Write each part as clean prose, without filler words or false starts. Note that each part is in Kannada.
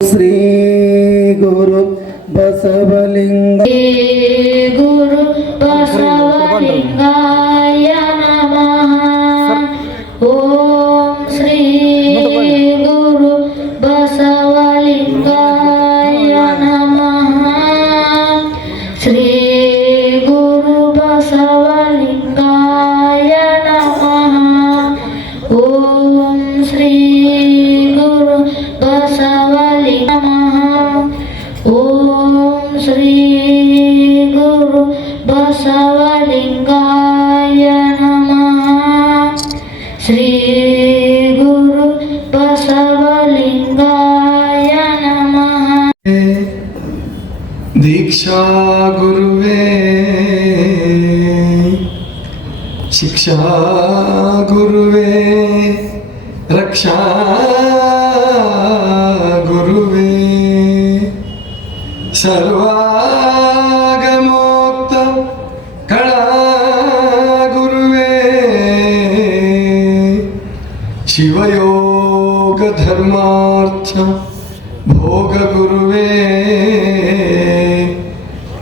ಶ್ರೀ ಗುರು ಬಸವಲಿಂಗ ಗುರು ಬಸವಲಿಂಗಾಯ ನಮಃ. ಓಂ ಶ್ರೀ ಗುರು ಬಸವಲಿಂಗಾಯ ನಮಃ. ಶ್ರೀ ಗುರು ಬಸವಲಿಂಗಾಯ ನಮಃ. ಓಂ ಶ್ರೀ ಗುರು ಬಸವಲಿಂಗ ಓಂ ಶ್ರೀ ಗುರು ಬಸವಲಿಂಗಾಯ ನಮಃ. ಶ್ರೀ ಗುರು ಬಸವಲಿಂಗಾಯ ನಮಃ. ದೀಕ್ಷಾ ಗುರುವೇ ಶಿಕ್ಷಾ ಗುರುವೇ ರಕ್ಷಾ ಗುರುವೇ ಸರ್ವಾಗಮೋಕ್ತ ಕಳಾ ಗುರುವೇ ಶಿವಯೋಗ ಧರ್ಮಾರ್ಥ ಭೋಗ ಗುರುವೇ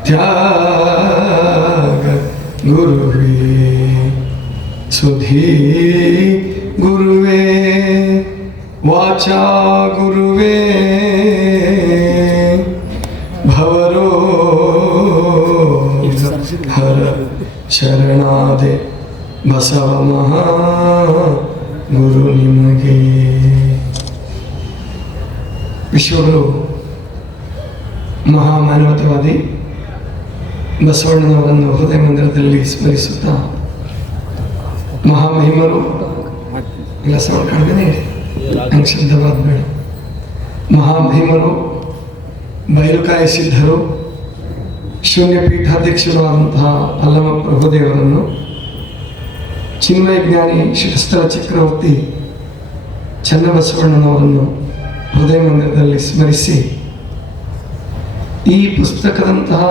ತ್ಯಾಗ ಗುರುವೇ ಸುಧೀ ಗುರುವೇ ವಾಚಾ ಗುರುವೇ ಭವರೋ ಹರ ಶರಣಾದೆ ಬಸವ ಮಹಾ ಗುರು ನಿಮಗೆ. ವಿಶ್ವಗುರು ಮಹಾಮಾನವತಾವಾದಿ ಬಸವಣ್ಣನವರನ್ನು ಹೃದಯ ಮಂದಿರದಲ್ಲಿ ಸ್ಮರಿಸುತ್ತಾ ಮಹಾಮಹಿಮರು ಇಲ್ಲ ಸವಳ ಕಡಿಮೆ ಹಂಗೆ ಶಬ್ದವಾದ ಬೇಡ. ಮಹಾಮಹಿಮರು ಬಯಲುಕಾಯಿ ಸಿದ್ಧರು ಶೂನ್ಯ ಪೀಠಾಧ್ಯಕ್ಷರು ಆದಂತಹ ಅಲ್ಲಮ ಪ್ರಭುದೇವರನ್ನು ಚಿನ್ಮಯ ಜ್ಞಾನಿ ಶ್ರೀಸ್ಥಳ ಚಕ್ರವರ್ತಿ ಚನ್ನಬಸವಣ್ಣನವರನ್ನು ಹೃದಯ ಮಂದಿರದಲ್ಲಿ ಸ್ಮರಿಸಿ ಈ ಪುಸ್ತಕದಂತಹ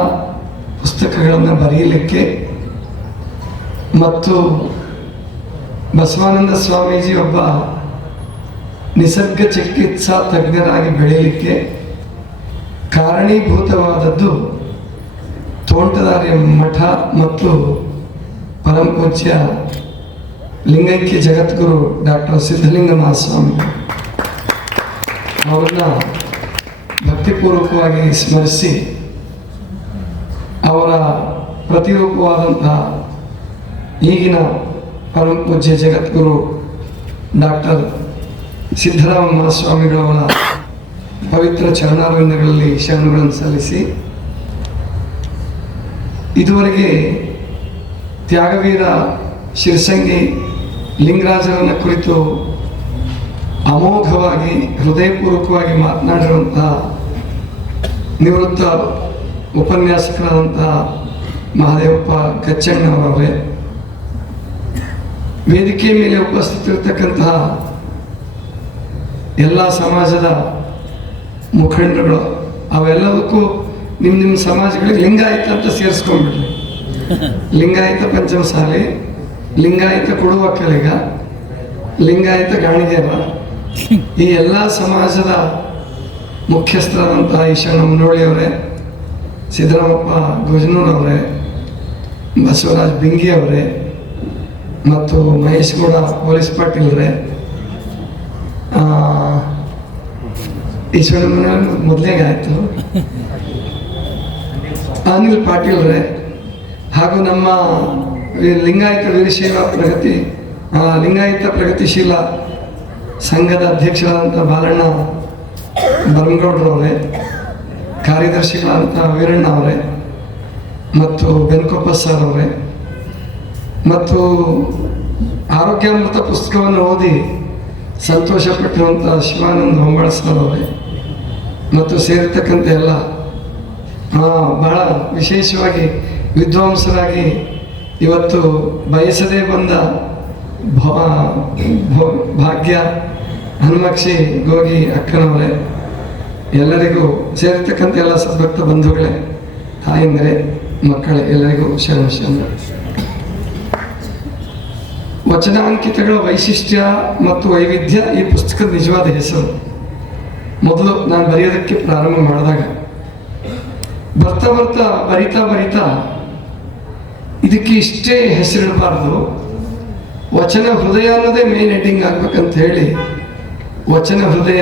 ಪುಸ್ತಕಗಳನ್ನು ಬರೆಯಲಿಕ್ಕೆ ಮತ್ತು ಬಸವಾನಂದ ಸ್ವಾಮೀಜಿ ಒಬ್ಬ ನಿಸರ್ಗ ಚಿಕಿತ್ಸಾ ತಜ್ಞರಾಗಿ ಬೆಳೆಯಲಿಕ್ಕೆ ಕಾರಣೀಭೂತವಾದದ್ದು ತೋಂಟದಾರ್ಯ ಮಠ ಮತ್ತು ಪರಮಪೂಜ್ಯ ಲಿಂಗೈಕ್ಯ ಜಗದ್ಗುರು ಡಾಕ್ಟರ್ ಸಿದ್ಧಲಿಂಗ ಮಹಾಸ್ವಾಮಿ ಅವರನ್ನ ಭಕ್ತಿಪೂರ್ವಕವಾಗಿ ಸ್ಮರಿಸಿ ಅವರ ಪ್ರತಿರೂಪವಾದಂತಹ ಈಗಿನ ಪರಮಪೂಜ್ಯ ಜಗದ್ಗುರು ಡಾಕ್ಟರ್ ಸಿದ್ಧರಾಮ ಮಹಾಸ್ವಾಮಿಗಳವರ ಪವಿತ್ರ ಚರಣಾರವಿಂದಗಳಲ್ಲಿ ಶರಣಗಳನ್ನು ಸಲ್ಲಿಸಿ ಇದುವರೆಗೆ ತ್ಯಾಗವೀರ ಶಿರಸಂಗಿ ಲಿಂಗರಾಜರನ್ನ ಕುರಿತು ಅಮೋಘವಾಗಿ ಹೃದಯಪೂರ್ವಕವಾಗಿ ಮಾತನಾಡಿರುವಂತಹ ನಿವೃತ್ತ ಉಪನ್ಯಾಸಕರಾದಂತಹ ಮಹಾದೇವಪ್ಪ ಗಚ್ಚಣ್ಣವರವರೇ, ವೇದಿಕೆ ಮೇಲೆ ಉಪಸ್ಥಿತರಿರ್ತಕ್ಕಂತಹ ಎಲ್ಲ ಸಮಾಜದ ಮುಖಂಡರುಗಳು, ಅವೆಲ್ಲದಕ್ಕೂ ನಿಮ್ಮ ಸಮಾಜಗಳಿಗೆ ಲಿಂಗಾಯತ ಅಂತ ಸೇರಿಸ್ಕೊಂಡ್ಬಿಡ್ರಿ. ಲಿಂಗಾಯತ ಪಂಚಮಸಾಲಿ, ಲಿಂಗಾಯತ ಕೊಡುವಕ್ಕಲಿಗ, ಲಿಂಗಾಯತ ಗಾಣಿಗೆರ, ಈ ಎಲ್ಲ ಸಮಾಜದ ಮುಖ್ಯಸ್ಥರಾದಂತಹ ಈಶಣ್ಣ ಮುನ್ನೋಳಿಯವರೇ, ಸಿದ್ದರಾಮಪ್ಪ ಗೋಜನೂರವರೇ, ಬಸವರಾಜ್ ಬಿಂಗಿ ಅವರೇ ಮತ್ತು ಮಹೇಶ್ ಗೌಡ ಪೊಲೀಸ್ ಪಾಟೀಲ್ರೇ, ಈಶ್ವರ ಮೊದಲೇಗೆ ಆಯಿತು, ಅನಿಲ್ ಪಾಟೀಲ್ರೇ ಹಾಗೂ ನಮ್ಮ ಲಿಂಗಾಯತ ಲಿಂಗಾಯತ ಪ್ರಗತಿಶೀಲ ಸಂಘದ ಅಧ್ಯಕ್ಷರಾದಂಥ ಬಾಲಣ್ಣ ಬರಂಗೌಡ್ರವರೇ, ಕಾರ್ಯದರ್ಶಿಗಳಾದಂಥ ವೀರಣ್ಣ ಅವರೇ ಮತ್ತು ಬೆನ್ಕೊಪ್ಪ ಸರ್ ಅವರೇ ಮತ್ತು ಆರೋಗ್ಯಾಮೃತ ಪುಸ್ತಕವನ್ನು ಓದಿ ಸಂತೋಷಪಟ್ಟಿರುವಂಥ ಶಿವಾನಂದ ಹೊಂಬಾಳ ಸರ್ ಅವರೇ ಮತ್ತು ಸೇರಿರ್ತಕ್ಕಂಥ ಎಲ್ಲ ಬಹಳ ವಿಶೇಷವಾಗಿ ವಿದ್ವಾಂಸರಾಗಿ ಇವತ್ತು ಬಯಸದೇ ಬಂದ ಭಾಗ್ಯ ಹನುಮಕ್ಷಿ ಗೋಗಿ ಅಕ್ಕನವರೇ, ಎಲ್ಲರಿಗೂ ಸೇರಿರ್ತಕ್ಕಂಥ ಎಲ್ಲ ಸದ್ಭಕ್ತ ಬಂಧುಗಳೇ, ತಾಯಂದಿರೇ, ಮಕ್ಕಳೇ, ಎಲ್ಲರಿಗೂ ಶರಣ. ವಚನಾಂಕಿತಗಳ ವೈಶಿಷ್ಟ್ಯ ಮತ್ತು ವೈವಿಧ್ಯ ಈ ಪುಸ್ತಕದ ನಿಜವಾದ ಹೆಸರು. ಮೊದಲು ನಾನು ಬರೆಯೋದಕ್ಕೆ ಪ್ರಾರಂಭ ಮಾಡಿದಾಗ ಬರ್ತಾ ಬರ್ತಾ ಬರಿತಾ ಇದಕ್ಕೆ ಇಷ್ಟೇ ಹೆಸರಿಡಬಾರ್ದು, ವಚನ ಹೃದಯ ಅನ್ನೋದೇ ಮೇನ್ ಹೆಡ್ಡಿಂಗ್ ಆಗ್ಬೇಕಂತ ಹೇಳಿ ವಚನ ಹೃದಯ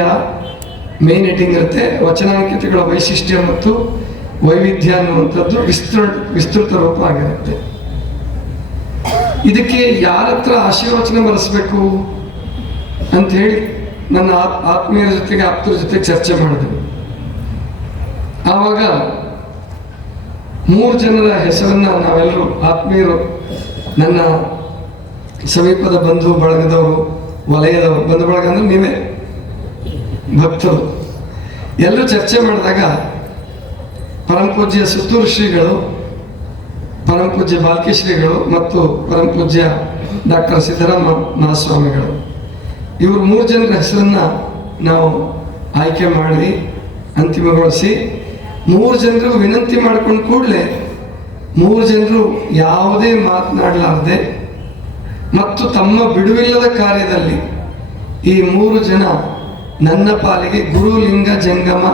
ಮೇನ್ ಹೆಡ್ಡಿಂಗ್ ಇರುತ್ತೆ. ವಚನಾಂಕಿತಗಳ ವೈಶಿಷ್ಟ್ಯ ಮತ್ತು ವೈವಿಧ್ಯ ಅನ್ನುವಂಥದ್ದು ವಿಸ್ತೃತ ರೂಪ ಆಗಿರುತ್ತೆ. ಇದಕ್ಕೆ ಯಾರ ಹತ್ರ ಆಶೀರ್ವಚನ ಬರೆಸ್ಬೇಕು ಅಂತ ಹೇಳಿ ನನ್ನ ಆತ್ಮೀಯರ ಜೊತೆಗೆ ಆಪ್ತರ ಜೊತೆಗೆ ಚರ್ಚೆ ಮಾಡಿದೆ. ಆವಾಗ 3 ಜನರ ಹೆಸರನ್ನ ನಾವೆಲ್ಲರೂ ಆತ್ಮೀಯರು, ನನ್ನ ಸಮೀಪದ ಬಂಧು ಬಳಗದವರು, ವಲಯದವರು, ಬಂಧು ಬಳಗ ಅಂದ್ರೆ ನೀವೇ ಭಕ್ತರು, ಎಲ್ಲರೂ ಚರ್ಚೆ ಮಾಡಿದಾಗ ಪರಮಪೂಜ್ಯ ಸುತ್ತೂರು ಶ್ರೀಗಳು, ಪರಮಪೂಜ್ಯ ಬಾಲ್ಕಿ ಶ್ರೀಗಳು ಮತ್ತು ಪರಮಪೂಜ್ಯ ಡಾಕ್ಟರ್ ಸಿದ್ದರಾಮ ಮಹಾಸ್ವಾಮಿಗಳು, ಇವರು 3 ಜನರ ಹೆಸರನ್ನ ನಾವು ಆಯ್ಕೆ ಮಾಡಿ ಅಂತಿಮಗೊಳಿಸಿ 3 ಜನರು ವಿನಂತಿ ಮಾಡ್ಕೊಂಡು ಕೂಡಲೇ 3 ಜನರು ಯಾವುದೇ ಮಾತನಾಡಲಾರದೆ ಮತ್ತು ತಮ್ಮ ಬಿಡುವಿಲ್ಲದ ಕಾರ್ಯದಲ್ಲಿ ಈ 3 ಜನ ನನ್ನ ಪಾಲಿಗೆ ಗುರು ಲಿಂಗ ಜಂಗಮ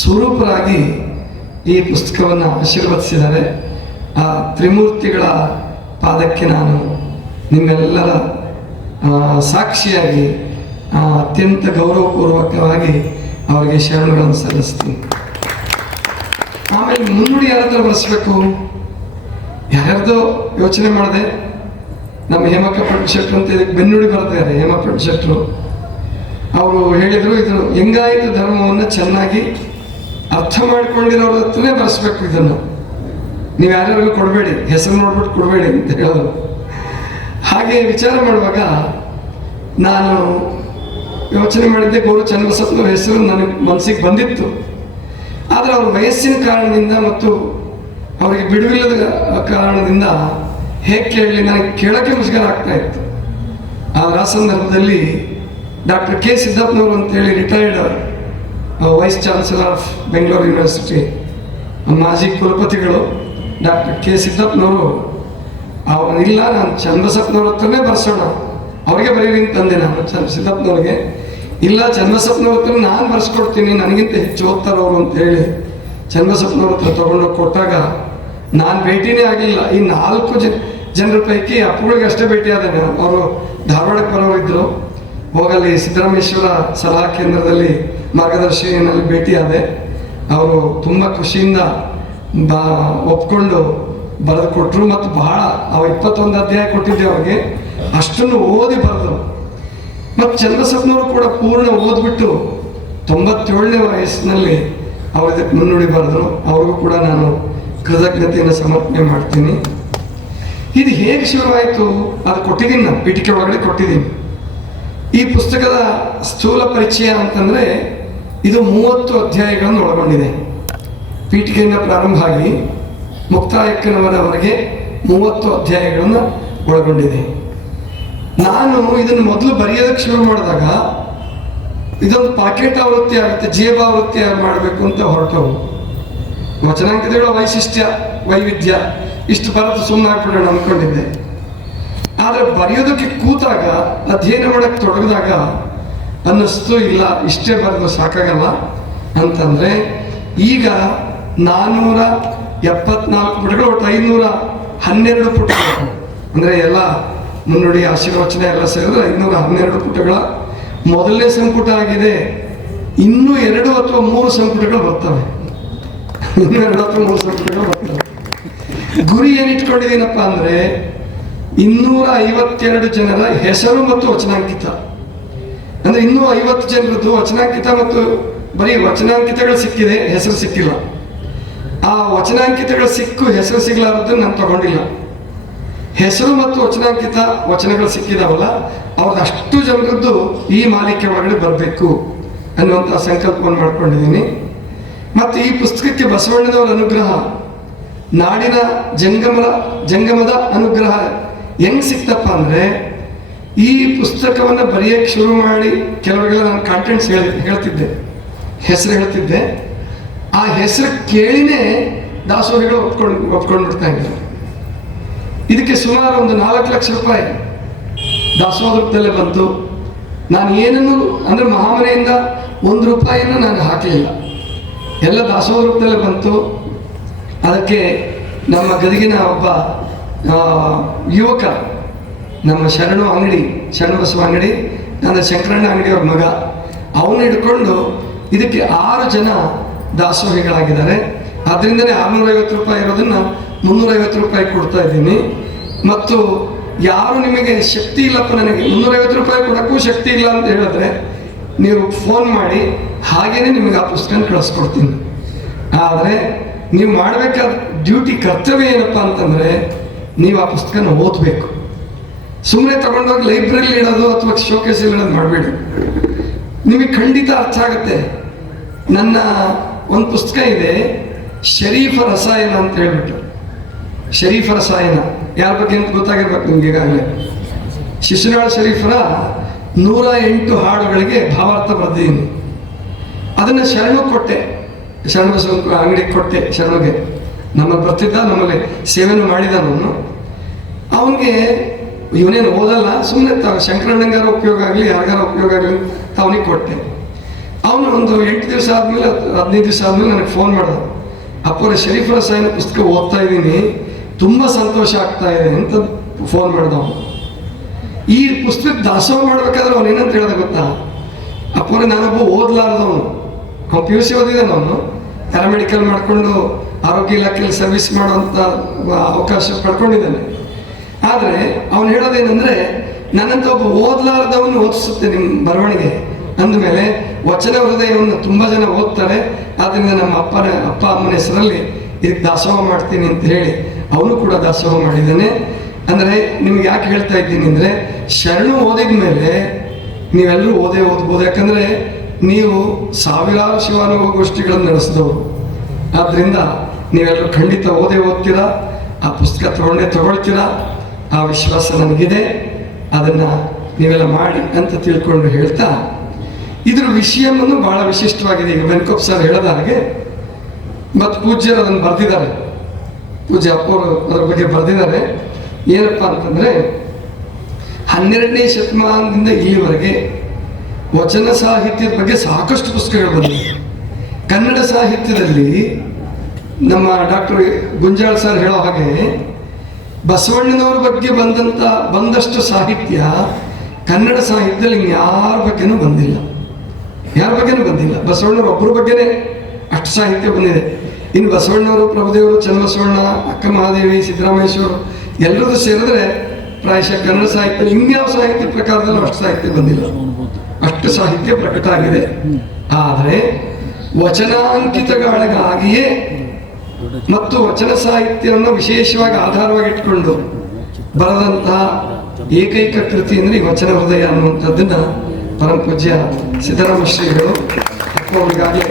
ಸ್ವರೂಪರಾಗಿ ಈ ಪುಸ್ತಕವನ್ನು ಆಶೀರ್ವದಿಸಿದ್ದಾರೆ. ಆ ತ್ರಿಮೂರ್ತಿಗಳ ಪಾದಕ್ಕೆ ನಾನು ನಿಮ್ಮೆಲ್ಲರ ಸಾಕ್ಷಿಯಾಗಿ ಅತ್ಯಂತ ಗೌರವಪೂರ್ವಕವಾಗಿ ಅವರಿಗೆ ಶರಣಗಳನ್ನು ಸಲ್ಲಿಸ್ತೀನಿ. ಆಮೇಲೆ ಮುನ್ನುಡಿ ಯಾರ ಹತ್ರ ಬರೆಸ್ಬೇಕು, ಯಾರ್ಯಾರ್ದೋ ಯೋಚನೆ ಮಾಡಿದೆ. ನಮ್ಮ ಹೇಮಕ್ಕ ಪಟ್ಟ ಅಂತ ಇದಕ್ಕೆ ಬೆನ್ನುಡಿ ಬರ್ತಾರೆ. ಹೇಮಕ್ಕ ಪಟ್ಟ ಅವರು ಹೇಳಿದರು, ಇದು ಲಿಂಗಾಯತ ಧರ್ಮವನ್ನು ಚೆನ್ನಾಗಿ ಅರ್ಥ ಮಾಡ್ಕೊಂಡಿರೋರ ಹತ್ರನೇ ಬರೆಸ್ಬೇಕು, ಇದನ್ನು ನೀವು ಯಾರ್ಯಾರಿಗೂ ಕೊಡಬೇಡಿ, ಹೆಸರು ನೋಡ್ಬಿಟ್ಟು ಕೊಡಬೇಡಿ ಅಂತ ಹೇಳೋದು. ಹಾಗೆ ವಿಚಾರ ಮಾಡುವಾಗ ನಾನು ಯೋಚನೆ ಮಾಡಿದ್ದೆ, ಗೌರವ ಚನ್ನಬಸಪ್ಪನವ್ರ ಹೆಸರು ನನಗೆ ಮನಸ್ಸಿಗೆ ಬಂದಿತ್ತು. ಆದರೆ ಅವ್ರ ವಯಸ್ಸಿನ ಕಾರಣದಿಂದ ಮತ್ತು ಅವರಿಗೆ ಬಿಡುವಿಲ್ಲದ ಕಾರಣದಿಂದ ಹೇಗೆ ಕೇಳಲಿ, ನನಗೆ ಕೇಳೋಕ್ಕೆ ಮುಜುಗರ ಆಗ್ತಾ ಇತ್ತು. ಆದರೆ ಆ ಸಂದರ್ಭದಲ್ಲಿ ಡಾಕ್ಟರ್ ಕೆ ಸಿದ್ದಪ್ಪನವರು ಅಂತೇಳಿ retired vice chancellor of Bengaluru university, ಮಾಜಿ ಕುಲಪತಿಗಳು ಡಾಕ್ಟರ್ ಕೆ ಸಿದ್ದಪ್ಪನವರು, ಇಲ್ಲ ನಾನು ಚನ್ನಬಸಪ್ಪನವ್ರ ಹತ್ರನೇ ಬರ್ಸೋಣ, ಅವ್ರಿಗೆ ಬರೀರಿ ಅಂತಂದೆ ನಾನು ಸಿದ್ದಪ್ಪನವ್ರಿಗೆ. ಇಲ್ಲ, ಚನ್ನಬಸಪ್ಪನವ್ರ ಹತ್ರ ನಾನು ಬರ್ಸ್ಕೊಡ್ತೀನಿ, ನನಗಿಂತ ಹೆಚ್ಚು ಓದ್ತಾರೆ ಅವರು ಅಂತ ಹೇಳಿ ಚನ್ನಬಸಪ್ಪನವ್ರ ಹತ್ರ ತೊಗೊಂಡೋಗಿ ಕೊಟ್ಟಾಗ ನಾನು ಭೇಟಿನೇ ಆಗಲಿಲ್ಲ. ಈ 4 ಜನರ ಪೈಕಿ ಅಪ್ಪಗಳಿಗೆ ಅಷ್ಟೇ ಭೇಟಿ ಆದೆ. ಅವರು ಧಾರವಾಡಕ್ಕೆ ಬರೋರಿದ್ದರು. ಹೋಗಲ್ಲಿ ಸಿದ್ದರಾಮೇಶ್ವರ ಸಲಹಾ ಕೇಂದ್ರದಲ್ಲಿ ಮಾರ್ಗದರ್ಶಿನಲ್ಲಿ ಭೇಟಿಯಾದೆ. ಅವರು ತುಂಬ ಖುಷಿಯಿಂದ ಒಪ್ಕೊಂಡು ಬರೆದು ಕೊಟ್ಟರು. ಮತ್ತು ಬಹಳ 21 ಅಧ್ಯಾಯ ಕೊಟ್ಟಿದ್ದೆ ಅವ್ರಿಗೆ, ಅಷ್ಟನ್ನು ಓದಿ ಬರೆದರು. ಮತ್ತು ಚನ್ನಬಸಪ್ಪನವರು ಕೂಡ ಪೂರ್ಣ ಓದ್ಬಿಟ್ಟು 97ನೇ ವಯಸ್ಸಿನಲ್ಲಿ ಅವರು ಇದಕ್ಕೆ ಮುನ್ನುಡಿ ಬರೆದರು. ಅವ್ರಿಗೂ ಕೂಡ ನಾನು ಕೃತಜ್ಞತೆಯನ್ನು ಸಮರ್ಪಣೆ ಮಾಡ್ತೀನಿ. ಇದು ಹೇಗೆ ಶುರುವಾಯಿತು ಅದು ಕೊಟ್ಟಿದ್ದೀನಿ, ನಾನು ಪೀಠಿಕೆ ಒಳಗಡೆ ಕೊಟ್ಟಿದ್ದೀನಿ. ಈ ಪುಸ್ತಕದ ಸ್ಥೂಲ ಪರಿಚಯ ಅಂತಂದರೆ ಇದು 30 ಅಧ್ಯಾಯಗಳನ್ನು ಒಳಗೊಂಡಿದೆ. ಪೀಠಿಕೆಯಿಂದ ಪ್ರಾರಂಭ ಆಗಿ ಮುಕ್ತಾಯಕ್ಕನವರವರೆಗೆ 30 ಅಧ್ಯಾಯಗಳನ್ನು ಒಳಗೊಂಡಿದೆ. ನಾನು ಇದನ್ನು ಮೊದಲು ಬರೆಯೋದಕ್ಕೆ ಶುರು ಮಾಡಿದಾಗ ಇದೊಂದು ಪಾಕೆಟ್ ಆವೃತ್ತಿ ಆಗುತ್ತೆ, ಜೇಬಾವೃತ್ತಿ ಮಾಡಬೇಕು ಅಂತ ಹೊರಟವು. ವಚನಾಂಕಿತಗಳ ವೈಶಿಷ್ಟ್ಯ ವೈವಿಧ್ಯ ಇಷ್ಟು ಬರೆದು ಸುಮ್ಮನೆ ಆಗ್ಬಿಡೋಣ ಅಂದ್ಕೊಂಡಿದ್ದೆ. ಆದರೆ ಬರೆಯೋದಕ್ಕೆ ಕೂತಾಗ, ಅಧ್ಯಯನ ಮಾಡೋಕ್ಕೆ ತೊಡಗಿದಾಗ ಅನ್ನಿಸ್ತು, ಇಲ್ಲ ಇಷ್ಟೇ ಬರೆದು ಸಾಕಾಗಲ್ಲ ಅಂತಂದರೆ ಈಗ 474 ಪುಟಗಳು, ಒಟ್ಟು 512 ಪುಟಗಳು, ಅಂದರೆ ಎಲ್ಲ ಮುನ್ನುಡಿ ಆಶೀರ್ವಚನ ಎಲ್ಲ ಸೇರಿದ್ರೆ 512 ಪುಟಗಳ ಮೊದಲನೇ ಸಂಪುಟ ಆಗಿದೆ. ಇನ್ನೂ 2 ಅಥವಾ 3 ಸಂಪುಟಗಳು ಬರ್ತವೆ. ಇನ್ನೂ 2 ಅಥವಾ 3 ಸಂಪುಟಗಳು ಬರ್ತವೆ. ಗುರಿ ಏನಿಟ್ಕೊಂಡಿದ್ದೀನಪ್ಪ ಅಂದರೆ 252 ಜನರ ಹೆಸರು ಮತ್ತು ವಚನಾಂಕಿತ, ಅಂದರೆ ಇನ್ನೂ 50 ಜನರದ್ದು ವಚನಾಂಕಿತ ಮತ್ತು ಬರೀ ವಚನಾಂಕಿತಗಳು ಸಿಕ್ಕಿದೆ, ಹೆಸರು ಸಿಕ್ಕಿಲ್ಲ. ಆ ವಚನಾಂಕಿತಗಳು ಸಿಕ್ಕು ಹೆಸರು ಸಿಗಲಾರದನ್ನು ನಾನು ತಗೊಂಡಿಲ್ಲ. ಹೆಸರು ಮತ್ತು ವಚನಾಂಕಿತ ವಚನಗಳು ಸಿಕ್ಕಿದಾವಲ್ಲ, ಅವ್ರದ್ದು ಅಷ್ಟು ಜನರದ್ದು ಈ ಮಾಲಿಕೆ ಒಳಗಡೆ ಬರಬೇಕು ಅನ್ನುವಂಥ ಸಂಕಲ್ಪವನ್ನು ಮಾಡ್ಕೊಂಡಿದ್ದೀನಿ. ಮತ್ತು ಈ ಪುಸ್ತಕಕ್ಕೆ ಬಸವಣ್ಣನವರ ಅನುಗ್ರಹ, ನಾಡಿನ ಜಂಗಮದ ಅನುಗ್ರಹ ಹೆಂಗೆ ಸಿಕ್ತಪ್ಪ ಅಂದರೆ, ಈ ಪುಸ್ತಕವನ್ನು ಬರೆಯೋಕ್ಕೆ ಶುರು ಮಾಡಿ ಕೆಲವರಿಗೆಲ್ಲ ನಾನು ಕಾಂಟೆಂಟ್ಸ್ ಹೇಳ್ತಿದ್ದೆ, ಹೆಸರು ಹೇಳ್ತಿದ್ದೆ. ಆ ಹೆಸರು ಕೇಳಿನೇ ದಾಸೋಹಿಗಳು ಒಪ್ಕೊಂಡ್ಬಿಡ್ತಾ ಇದ್ದಾರೆ. ಇದಕ್ಕೆ ಸುಮಾರು ಒಂದು 4 ಲಕ್ಷ ರೂಪಾಯಿ ದಾಸೋಹ ರೂಪದಲ್ಲೇ ಬಂತು. ನಾನು ಏನನ್ನು ಅಂದರೆ ಮಹಾಮನೆಯಿಂದ ₹1 ನಾನು ಹಾಕಲಿಲ್ಲ, ಎಲ್ಲ ದಾಸೋಹ ರೂಪದಲ್ಲೇ ಬಂತು. ಅದಕ್ಕೆ ನಮ್ಮ ಗದಗಿನ ಒಬ್ಬ ಯುವಕ, ನಮ್ಮ ಶರಣು ಬಸವ ಅಂಗಡಿ, ನನ್ನ ಶಂಕರಣ್ಣ ಅಂಗಡಿಯವ್ರ ಮಗ, ಅವನು ಹಿಡ್ಕೊಂಡು ಇದಕ್ಕೆ 6 ಜನ ದಾಸೋಹಿಗಳಾಗಿದ್ದಾರೆ. ಅದರಿಂದನೇ ₹650 ಇರೋದನ್ನು ₹350 ಕೊಡ್ತಾ ಇದ್ದೀನಿ. ಮತ್ತು ಯಾರು ನಿಮಗೆ ಶಕ್ತಿ ಇಲ್ಲಪ್ಪ, ನನಗೆ ₹350 ಕೊಡೋಕ್ಕೂ ಶಕ್ತಿ ಇಲ್ಲ ಅಂತ ಹೇಳಿದ್ರೆ ನೀವು ಫೋನ್ ಮಾಡಿ, ಹಾಗೇನೆ ನಿಮಗೆ ಆ ಪುಸ್ತಕ ಕಳಿಸ್ಕೊಡ್ತೀನಿ. ಆದರೆ ನೀವು ಮಾಡಬೇಕಾದ ಡ್ಯೂಟಿ, ಕರ್ತವ್ಯ ಏನಪ್ಪ ಅಂತಂದರೆ ನೀವು ಆ ಪುಸ್ತಕನ ಓದಬೇಕು. ಸುಮ್ಮನೆ ತಗೊಂಡೋಗಿ ಲೈಬ್ರರಿಲಿ ಇಡೋದು ಅಥವಾ ಶೋಕೇಸಲ್ಲಿ ಇಡೋದು ಮಾಡಬೇಡಿ. ನಿಮಗೆ ಖಂಡಿತ ಅರ್ಥ ಆಗುತ್ತೆ. ನನ್ನ ಒಂದು ಪುಸ್ತಕ ಇದೆ, ಶರೀಫ ರಸಾಯನ ಅಂತ ಹೇಳ್ಬಿಟ್ಟು. ಶರೀಫ ರಸಾಯನ ಯಾರ ಬಗ್ಗೆ ಅಂತ ಗೊತ್ತಾಗಿರ್ಬೇಕು ನಿಮ್ಗೆ ಈಗಾಗಲೇ. ಶಿಶುನಾಳ ಶರೀಫರ 108 ಹಾಡುಗಳಿಗೆ ಭಾವಾರ್ಥ ಬರೆದಿದ್ದೀನಿ. ಅದನ್ನು ಶರಣು ಕೊಟ್ಟೆ, ಶರಣ ಬಸವ ಅಂಗಡಿಗೆ ಕೊಟ್ಟೆ. ಶರಣಗೆ ನಮ್ಮಲ್ಲಿ ಬರ್ತಿದ್ದ, ನಮ್ಮಲ್ಲಿ ಸೇವೆನೂ ಮಾಡಿದ. ಅವನಿಗೆ ಇವನೇನು ಓದಲ್ಲ, ಸುಮ್ಮನೆ ಶಂಕರಣ್ಣಂಗಾರ ಉಪಯೋಗ ಆಗಲಿ, ಯಾರಿಗಾರ ಉಪಯೋಗ ಆಗಲಿ ಅವನಿಗೆ ಕೊಟ್ಟೆ. ಅವನು ಒಂದು 8 ದಿವಸ ಆದಮೇಲೆ 15 ದಿವಸ ಆದಮೇಲೆ ನನಗೆ ಫೋನ್ ಮಾಡ್ದ, ಅಪ್ಪರ ಶರೀಫ್ ರಸಾಯನ ಪುಸ್ತಕ ಓದ್ತಾ ಇದ್ದೀನಿ, ತುಂಬ ಸಂತೋಷ ಆಗ್ತಾ ಇದೆ ಅಂತ ಫೋನ್ ಮಾಡಿದವನು. ಈ ಪುಸ್ತಕ ದಾಸೋಹ ಮಾಡ್ಬೇಕಾದ್ರೆ ಅವನು ಏನಂತ ಹೇಳ್ದ ಗೊತ್ತಾ, ಅಪ್ಪರ ನಾನೊಬ್ಬ ಓದಲಾರ್ದವನು. ಅವ್ನು PUC ಓದಿದ್ದಾನೆ, ಅವನು ಪ್ಯಾರಾಮೆಡಿಕಲ್ ಮಾಡಿಕೊಂಡು ಆರೋಗ್ಯ ಇಲಾಖೆಯಲ್ಲಿ ಸರ್ವಿಸ್ ಮಾಡುವಂಥ ಅವಕಾಶ ಪಡ್ಕೊಂಡಿದ್ದಾನೆ. ಆದರೆ ಅವನು ಹೇಳೋದೇನೆಂದರೆ, ನನ್ನಂತ ಒಬ್ಬ ಓದಲಾರ್ದವನು ಓದಿಸುತ್ತೆ ನಿಮ್ಮ ಬರವಣಿಗೆ ಅಂದಮೇಲೆ ವಚನ ಹೃದಯವನ್ನು ತುಂಬ ಜನ ಓದ್ತಾರೆ. ಆದ್ದರಿಂದ ನಮ್ಮ ಅಪ್ಪ ಅಮ್ಮನ ಹೆಸರಲ್ಲಿ ಇದಕ್ಕೆ ದಾಸೋಹ ಮಾಡ್ತೀನಿ ಅಂತ ಹೇಳಿ ಅವನು ಕೂಡ ದಾಸೋಹ ಮಾಡಿದ್ದಾನೆ. ಅಂದರೆ ನಿಮ್ಗೆ ಯಾಕೆ ಹೇಳ್ತಾ ಇದ್ದೀನಿ ಅಂದರೆ, ಶರಣು ಓದಿದ ಮೇಲೆ ನೀವೆಲ್ಲರೂ ಓದ್ಬೋದು. ಯಾಕಂದರೆ ನೀವು ಸಾವಿರಾರು ಶಿವಾನುಭವ ಗೋಷ್ಠಿಗಳನ್ನು ನಡೆಸಿದವರು. ಆದ್ದರಿಂದ ನೀವೆಲ್ಲರೂ ಖಂಡಿತ ಓದ್ತೀರಾ, ಆ ಪುಸ್ತಕ ತಗೊಳ್ತೀರಾ, ಆ ವಿಶ್ವಾಸ ನನಗಿದೆ. ಅದನ್ನು ನೀವೆಲ್ಲ ಮಾಡಿ ಅಂತ ತಿಳ್ಕೊಂಡು ಹೇಳ್ತಾ, ಇದ್ರ ವಿಷಯವನ್ನು ಬಹಳ ವಿಶಿಷ್ಟವಾಗಿದೆ. ಈಗ ಬೆನ್ಕೊಪ್ ಸರ್ ಹೇಳಿದ ಹಾಗೆ, ಮತ್ತು ಪೂಜ್ಯರು ಅದನ್ನು ಬರೆದಿದ್ದಾರೆ, ಪೂಜ್ಯ ಅಪ್ಪವರು ಅದರ ಬಗ್ಗೆ ಬರೆದಿದ್ದಾರೆ. ಏನಪ್ಪ ಅಂತಂದರೆ, 12ನೇ ಶತಮಾನದಿಂದ ಇಲ್ಲಿವರೆಗೆ ವಚನ ಸಾಹಿತ್ಯದ ಬಗ್ಗೆ ಸಾಕಷ್ಟು ಪುಸ್ತಕಗಳು ಬಂದಿವೆ. ಕನ್ನಡ ಸಾಹಿತ್ಯದಲ್ಲಿ ನಮ್ಮ ಡಾಕ್ಟರ್ ಗುಂಜಾಳ್ ಸರ್ ಹೇಳೋ ಹಾಗೆ, ಬಸವಣ್ಣನವ್ರ ಬಗ್ಗೆ ಬಂದಷ್ಟು ಸಾಹಿತ್ಯ ಕನ್ನಡ ಸಾಹಿತ್ಯದಲ್ಲಿ ಇನ್ಯಾರ ಬಗ್ಗೆನೂ ಬಂದಿಲ್ಲ. ಬಸವಣ್ಣವ್ರ ಒಬ್ಬರ ಬಗ್ಗೆನೇ ಅಷ್ಟು ಸಾಹಿತ್ಯ ಬಂದಿದೆ. ಇನ್ನು ಬಸವಣ್ಣವರು, ಪ್ರಭುದೇವರು, ಚನ್ನಬಸವಣ್ಣ, ಅಕ್ಕ ಮಹಾದೇವಿ, ಸಿದ್ದರಾಮೇಶ್ವರು ಎಲ್ಲರದ್ದು ಸೇರಿದ್ರೆ ಪ್ರಾಯಶಃ ಕನ್ನಡ ಸಾಹಿತ್ಯ ಇನ್ಯಾವ ಸಾಹಿತ್ಯ ಪ್ರಕಾರದಲ್ಲೂ ಅಷ್ಟು ಸಾಹಿತ್ಯ ಬಂದಿಲ್ಲ. ಅಷ್ಟು ಸಾಹಿತ್ಯ ಪ್ರಕಟ ಆಗಿದೆ. ಆದರೆ ವಚನಾಂಕಿತಗಳಿಗಾಗಿಯೇ ಮತ್ತು ವಚನ ಸಾಹಿತ್ಯವನ್ನು ವಿಶೇಷವಾಗಿ ಆಧಾರವಾಗಿಟ್ಕೊಂಡು ಬರೆದಂತಹ ಏಕೈಕ ಕೃತಿ ಅಂದರೆ ಈ ವಚನ ಹೃದಯ ಅನ್ನುವಂಥದ್ದನ್ನು ಪರಮ ಪೂಜ್ಯ ಸಿದ್ದರಾಮ ಶ್ರೀಗಳು ಅವರಿಗಾಗಲೇ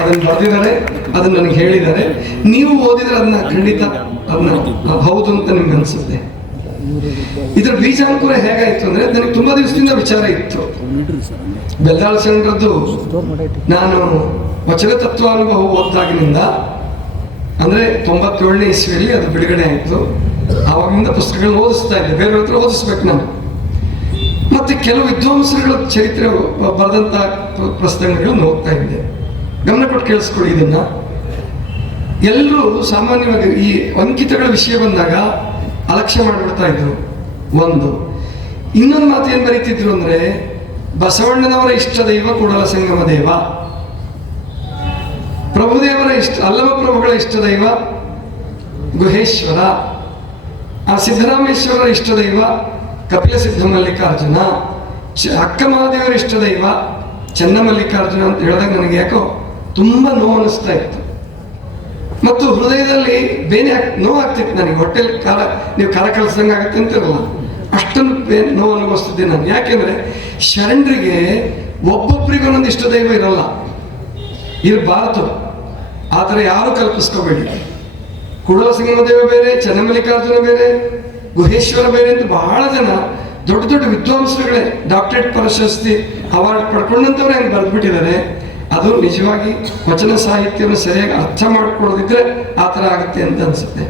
ಅದನ್ನು ಬರೆದಿದ್ದಾರೆ, ಅದನ್ನು ನನಗೆ ಹೇಳಿದ್ದಾರೆ. ನೀವು ಓದಿದ್ರೆ ಅದನ್ನ ಖಂಡಿತ ಅದನ್ನ ಹೌದು ಅಂತ ನಿಮ್ಗೆ ಅನಿಸುತ್ತೆ. ಇದರ ಬೀಜಾಂಕುರ ಹೇಗಾಯಿತು ಅಂದರೆ, ನನಗೆ ತುಂಬ ದಿವಸದಿಂದ ವಿಚಾರ ಇತ್ತು. ಬೆಲ್ದಾಳ ಶರಣರದ್ದು ನಾನು ವಚನ ತತ್ವಾನುಭವ ಓದ್ದಾಗಿನಿಂದ, ಅಂದರೆ 97ನೇ ಇಸ್ವಿಯಲ್ಲಿ ಅದು ಬಿಡುಗಡೆ ಆಯಿತು. ಆವಾಗಿನಿಂದ ಪುಸ್ತಕಗಳನ್ನ ಓದಿಸ್ತಾ ಇದ್ದೆ, ಬೇರೆಯವ್ರ ಹತ್ರ ಓದಿಸ್ಬೇಕು ನಾನು. ಮತ್ತು ಕೆಲವು ವಿದ್ವಾಂಸರುಗಳ ಚರಿತ್ರೆ ಬರೆದಂಥ ಪ್ರಸಂಗಗಳನ್ನು ಓದ್ತಾ ಇದ್ದೆ. ಗಮನ ಕೊಟ್ಟು ಕೇಳಿಸ್ಕೊಳ್ಳಿ ಇದನ್ನು. ಎಲ್ಲರೂ ಸಾಮಾನ್ಯವಾಗಿ ಈ ಅಂಕಿತಗಳ ವಿಷಯ ಬಂದಾಗ ಅಲಕ್ಷ್ಯ ಮಾಡಿಬಿಡ್ತಾ ಇದ್ರು. ಇನ್ನೊಂದು ಮಾತು ಏನು ಬರೀತಿದ್ರು ಅಂದರೆ, ಬಸವಣ್ಣನವರ ಇಷ್ಟ ದೈವ ಕೂಡಲ ಸಂಗಮ ದೇವ, ಪ್ರಭುದೇವರ ಅಲ್ಲಮ ಪ್ರಭುಗಳ ಇಷ್ಟ ದೈವ ಗುಹೇಶ್ವರ, ಆ ಸಿದ್ದರಾಮೇಶ್ವರರ ಇಷ್ಟ ದೈವ ಕಪಿಲ ಸಿದ್ಧ ಮಲ್ಲಿಕಾರ್ಜುನ, ಅಕ್ಕ ಮಹಾದೇವರ ಇಷ್ಟ ದೈವ ಚನ್ನಮಲ್ಲಿಕಾರ್ಜುನ ಅಂತ ಹೇಳಿದಾಗ ನನಗೆ ಯಾಕೋ ತುಂಬ ನೋವು ಅನಿಸ್ತಾ ಇತ್ತು. ಮತ್ತು ಹೃದಯದಲ್ಲಿ ಬೇನೆ ನೋವಾಗ್ತಿತ್ತು ನನಗೆ. ಹೊಟ್ಟೆಲಿ ನೀವು ಕಾಲ ಕಲಿಸ್ದಂಗೆ ಆಗುತ್ತೆ ಅಂತಿರಲ್ಲ, ಅಷ್ಟನ್ನು ನೋವು ಅನುಭವಿಸ್ತಿದ್ದೆ ನಾನು. ಯಾಕೆಂದರೆ ಶರಣರಿಗೆ ಒಬ್ಬೊಬ್ಬರಿಗೆ ಒಂದೊಂದು ಇಷ್ಟ ದೈವ ಇರಬಾರ್ದು. ಆ ಥರ ಯಾರು ಕಲ್ಪಿಸ್ಕೋಬೇಡಿ. ಕೂಡಲ ಸಂಗಮ ದೇವ ಬೇರೆ, ಚನ್ನಮಲ್ಲಿಕಾರ್ಜುನ ಬೇರೆ, ಗುಹೇಶ್ವರ ಬೇರೆ ಅಂತ ಬಹಳ ಜನ ದೊಡ್ಡ ದೊಡ್ಡ ವಿದ್ವಾಂಸರುಗಳೇ ಡಾಕ್ಟರೇಟ್ ಪ್ರಶಸ್ತಿ ಅವಾರ್ಡ್ ಪಡ್ಕೊಂಡಂಥವ್ರೆ ಹಂಗೆ ಬರೆದ್ಬಿಟ್ಟಿದ್ದಾರೆ. ಅದು ನಿಜವಾಗಿ ವಚನ ಸಾಹಿತ್ಯವನ್ನು ಸರಿಯಾಗಿ ಅರ್ಥ ಮಾಡ್ಕೊಳ್ಳೋದಿದ್ರೆ ಆ ಥರ ಆಗುತ್ತೆ ಅಂತ ಅನಿಸುತ್ತೆ.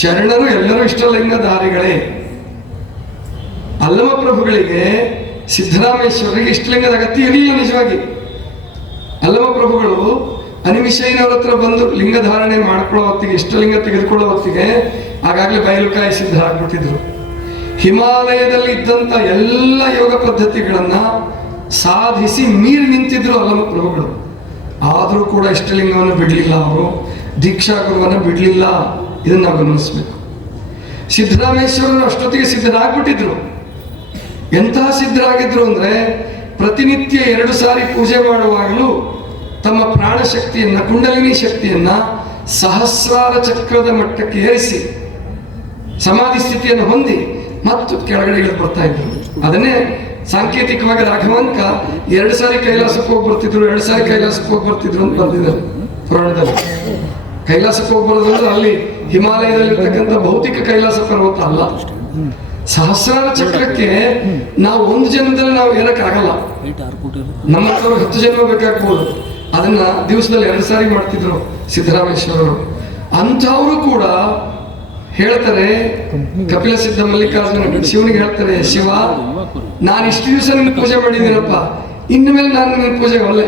ಶರಣರು ಎಲ್ಲರೂ ಇಷ್ಟಲಿಂಗಧಾರಿಗಳೇ. ಅಲ್ಲಮ ಪ್ರಭುಗಳಿಗೆ, ಸಿದ್ದರಾಮೇಶ್ವರಿಗೆ ಇಷ್ಟಲಿಂಗದ ಅಗತ್ಯ ಇರಲಿಲ್ಲ ನಿಜವಾಗಿ. ಅಲ್ಲಮ ಪ್ರಭುಗಳು ಅನಿಮಿಷಯ್ಯನವ್ರ ಹತ್ರ ಬಂದು ಲಿಂಗ ಧಾರಣೆ ಮಾಡ್ಕೊಳ್ಳೋ ಹೊತ್ತಿಗೆ, ಇಷ್ಟಲಿಂಗ ತೆಗೆದುಕೊಳ್ಳೋ ಹೊತ್ತಿಗೆ ಆಗಾಗಲೇ ಬಯಲುಕಾಯಿ ಸಿದ್ಧರಾಗ್ಬಿಟ್ಟಿದ್ರು. ಹಿಮಾಲಯದಲ್ಲಿ ಇದ್ದಂಥ ಎಲ್ಲ ಯೋಗ ಪದ್ಧತಿಗಳನ್ನ ಸಾಧಿಸಿ ಮೀರಿ ನಿಂತಿದ್ರು ಅಲ್ಲಮ ಪ್ರಭುಗಳು. ಆದರೂ ಕೂಡ ಇಷ್ಟಲಿಂಗವನ್ನು ಬಿಡಲಿಲ್ಲ, ಅವರು ದೀಕ್ಷಾ ಗುರುವನ್ನು ಬಿಡಲಿಲ್ಲ. ಇದನ್ನು ನಾವು ಗಮನಿಸಬೇಕು. ಸಿದ್ದರಾಮೇಶ್ವರರು ಅಷ್ಟೊತ್ತಿಗೆ ಸಿದ್ಧರಾಗ್ಬಿಟ್ಟಿದ್ರು. ಎಂತಹ ಸಿದ್ಧರಾಗಿದ್ರು ಅಂದ್ರೆ ಪ್ರತಿನಿತ್ಯ 2 ಸಾರಿ ಪೂಜೆ ಮಾಡುವಾಗಲೂ ತಮ್ಮ ಪ್ರಾಣ ಶಕ್ತಿಯನ್ನ, ಕುಂಡಲಿನಿ ಶಕ್ತಿಯನ್ನ ಸಹಸ್ರಾರ ಚಕ್ರದ ಮಟ್ಟಕ್ಕೆ ಏರಿಸಿ ಸಮಾಧಿ ಸ್ಥಿತಿಯನ್ನು ಹೊಂದಿ ಮತ್ತು ಕೆಳಗಡೆ ಇಳಿದು ಬರ್ತಾ ಇದ್ರು. ಅದನ್ನೇ ಸಾಂಕೇತಿಕವಾಗಿ ರಾಘವಾಂಕ 2 ಸಾರಿ ಕೈಲಾಸಕ್ಕೆ ಹೋಗಿ ಬರ್ತಿದ್ರು, 2 ಸಾರಿ ಕೈಲಾಸಕ್ಕೆ ಹೋಗಿ ಬರ್ತಿದ್ರು ಅಂತ ಬಂದಿದ್ದಾರೆ ಪುರಾಣದಲ್ಲಿ. ಕೈಲಾಸಕ್ಕೆ ಹೋಗಿ ಬರೋದಂದ್ರೆ ಅಲ್ಲಿ ಹಿಮಾಲಯದಲ್ಲಿರ್ತಕ್ಕಂಥ ಭೌತಿಕ ಕೈಲಾಸ ಪರ್ವತ ಅಲ್ಲ. ಸಹಸ್ರಾರ ಚಕ್ರಕ್ಕೆ ನಾವು ಒಂದು ಜನ್ಮದಲ್ಲಿ ನಾವು ಏರಕ್ಕಾಗಲ್ಲ. ನಮ್ಮ ಹತ್ರ 10 ಜನ್ಮ ಬೇಕಾಗ್ಬೋದು. ಅದನ್ನ ದಿವಸದಲ್ಲಿ 2 ಸಾರಿ ಮಾಡ್ತಿದ್ರು ಸಿದ್ದರಾಮೇಶ್ವರರು. ಅಂಥವರು ಕೂಡ ಹೇಳ್ತಾರೆ, ಕಪಿಲ ಸಿದ್ಧ ಮಲ್ಲಿಕಾರ್ಜುನ ಶಿವನಿಗೆ ಹೇಳ್ತಾರೆ, ಶಿವ, ನಾನು ಇಷ್ಟು ದಿವಸ ನಿನ್ನ ಪೂಜೆ ಮಾಡಿದ್ದೀನಪ್ಪ, ಇನ್ನು ಮೇಲೆ ನಾನು ನಿನ್ನ ಪೂಜೆಗೆ ಒಳ್ಳೆ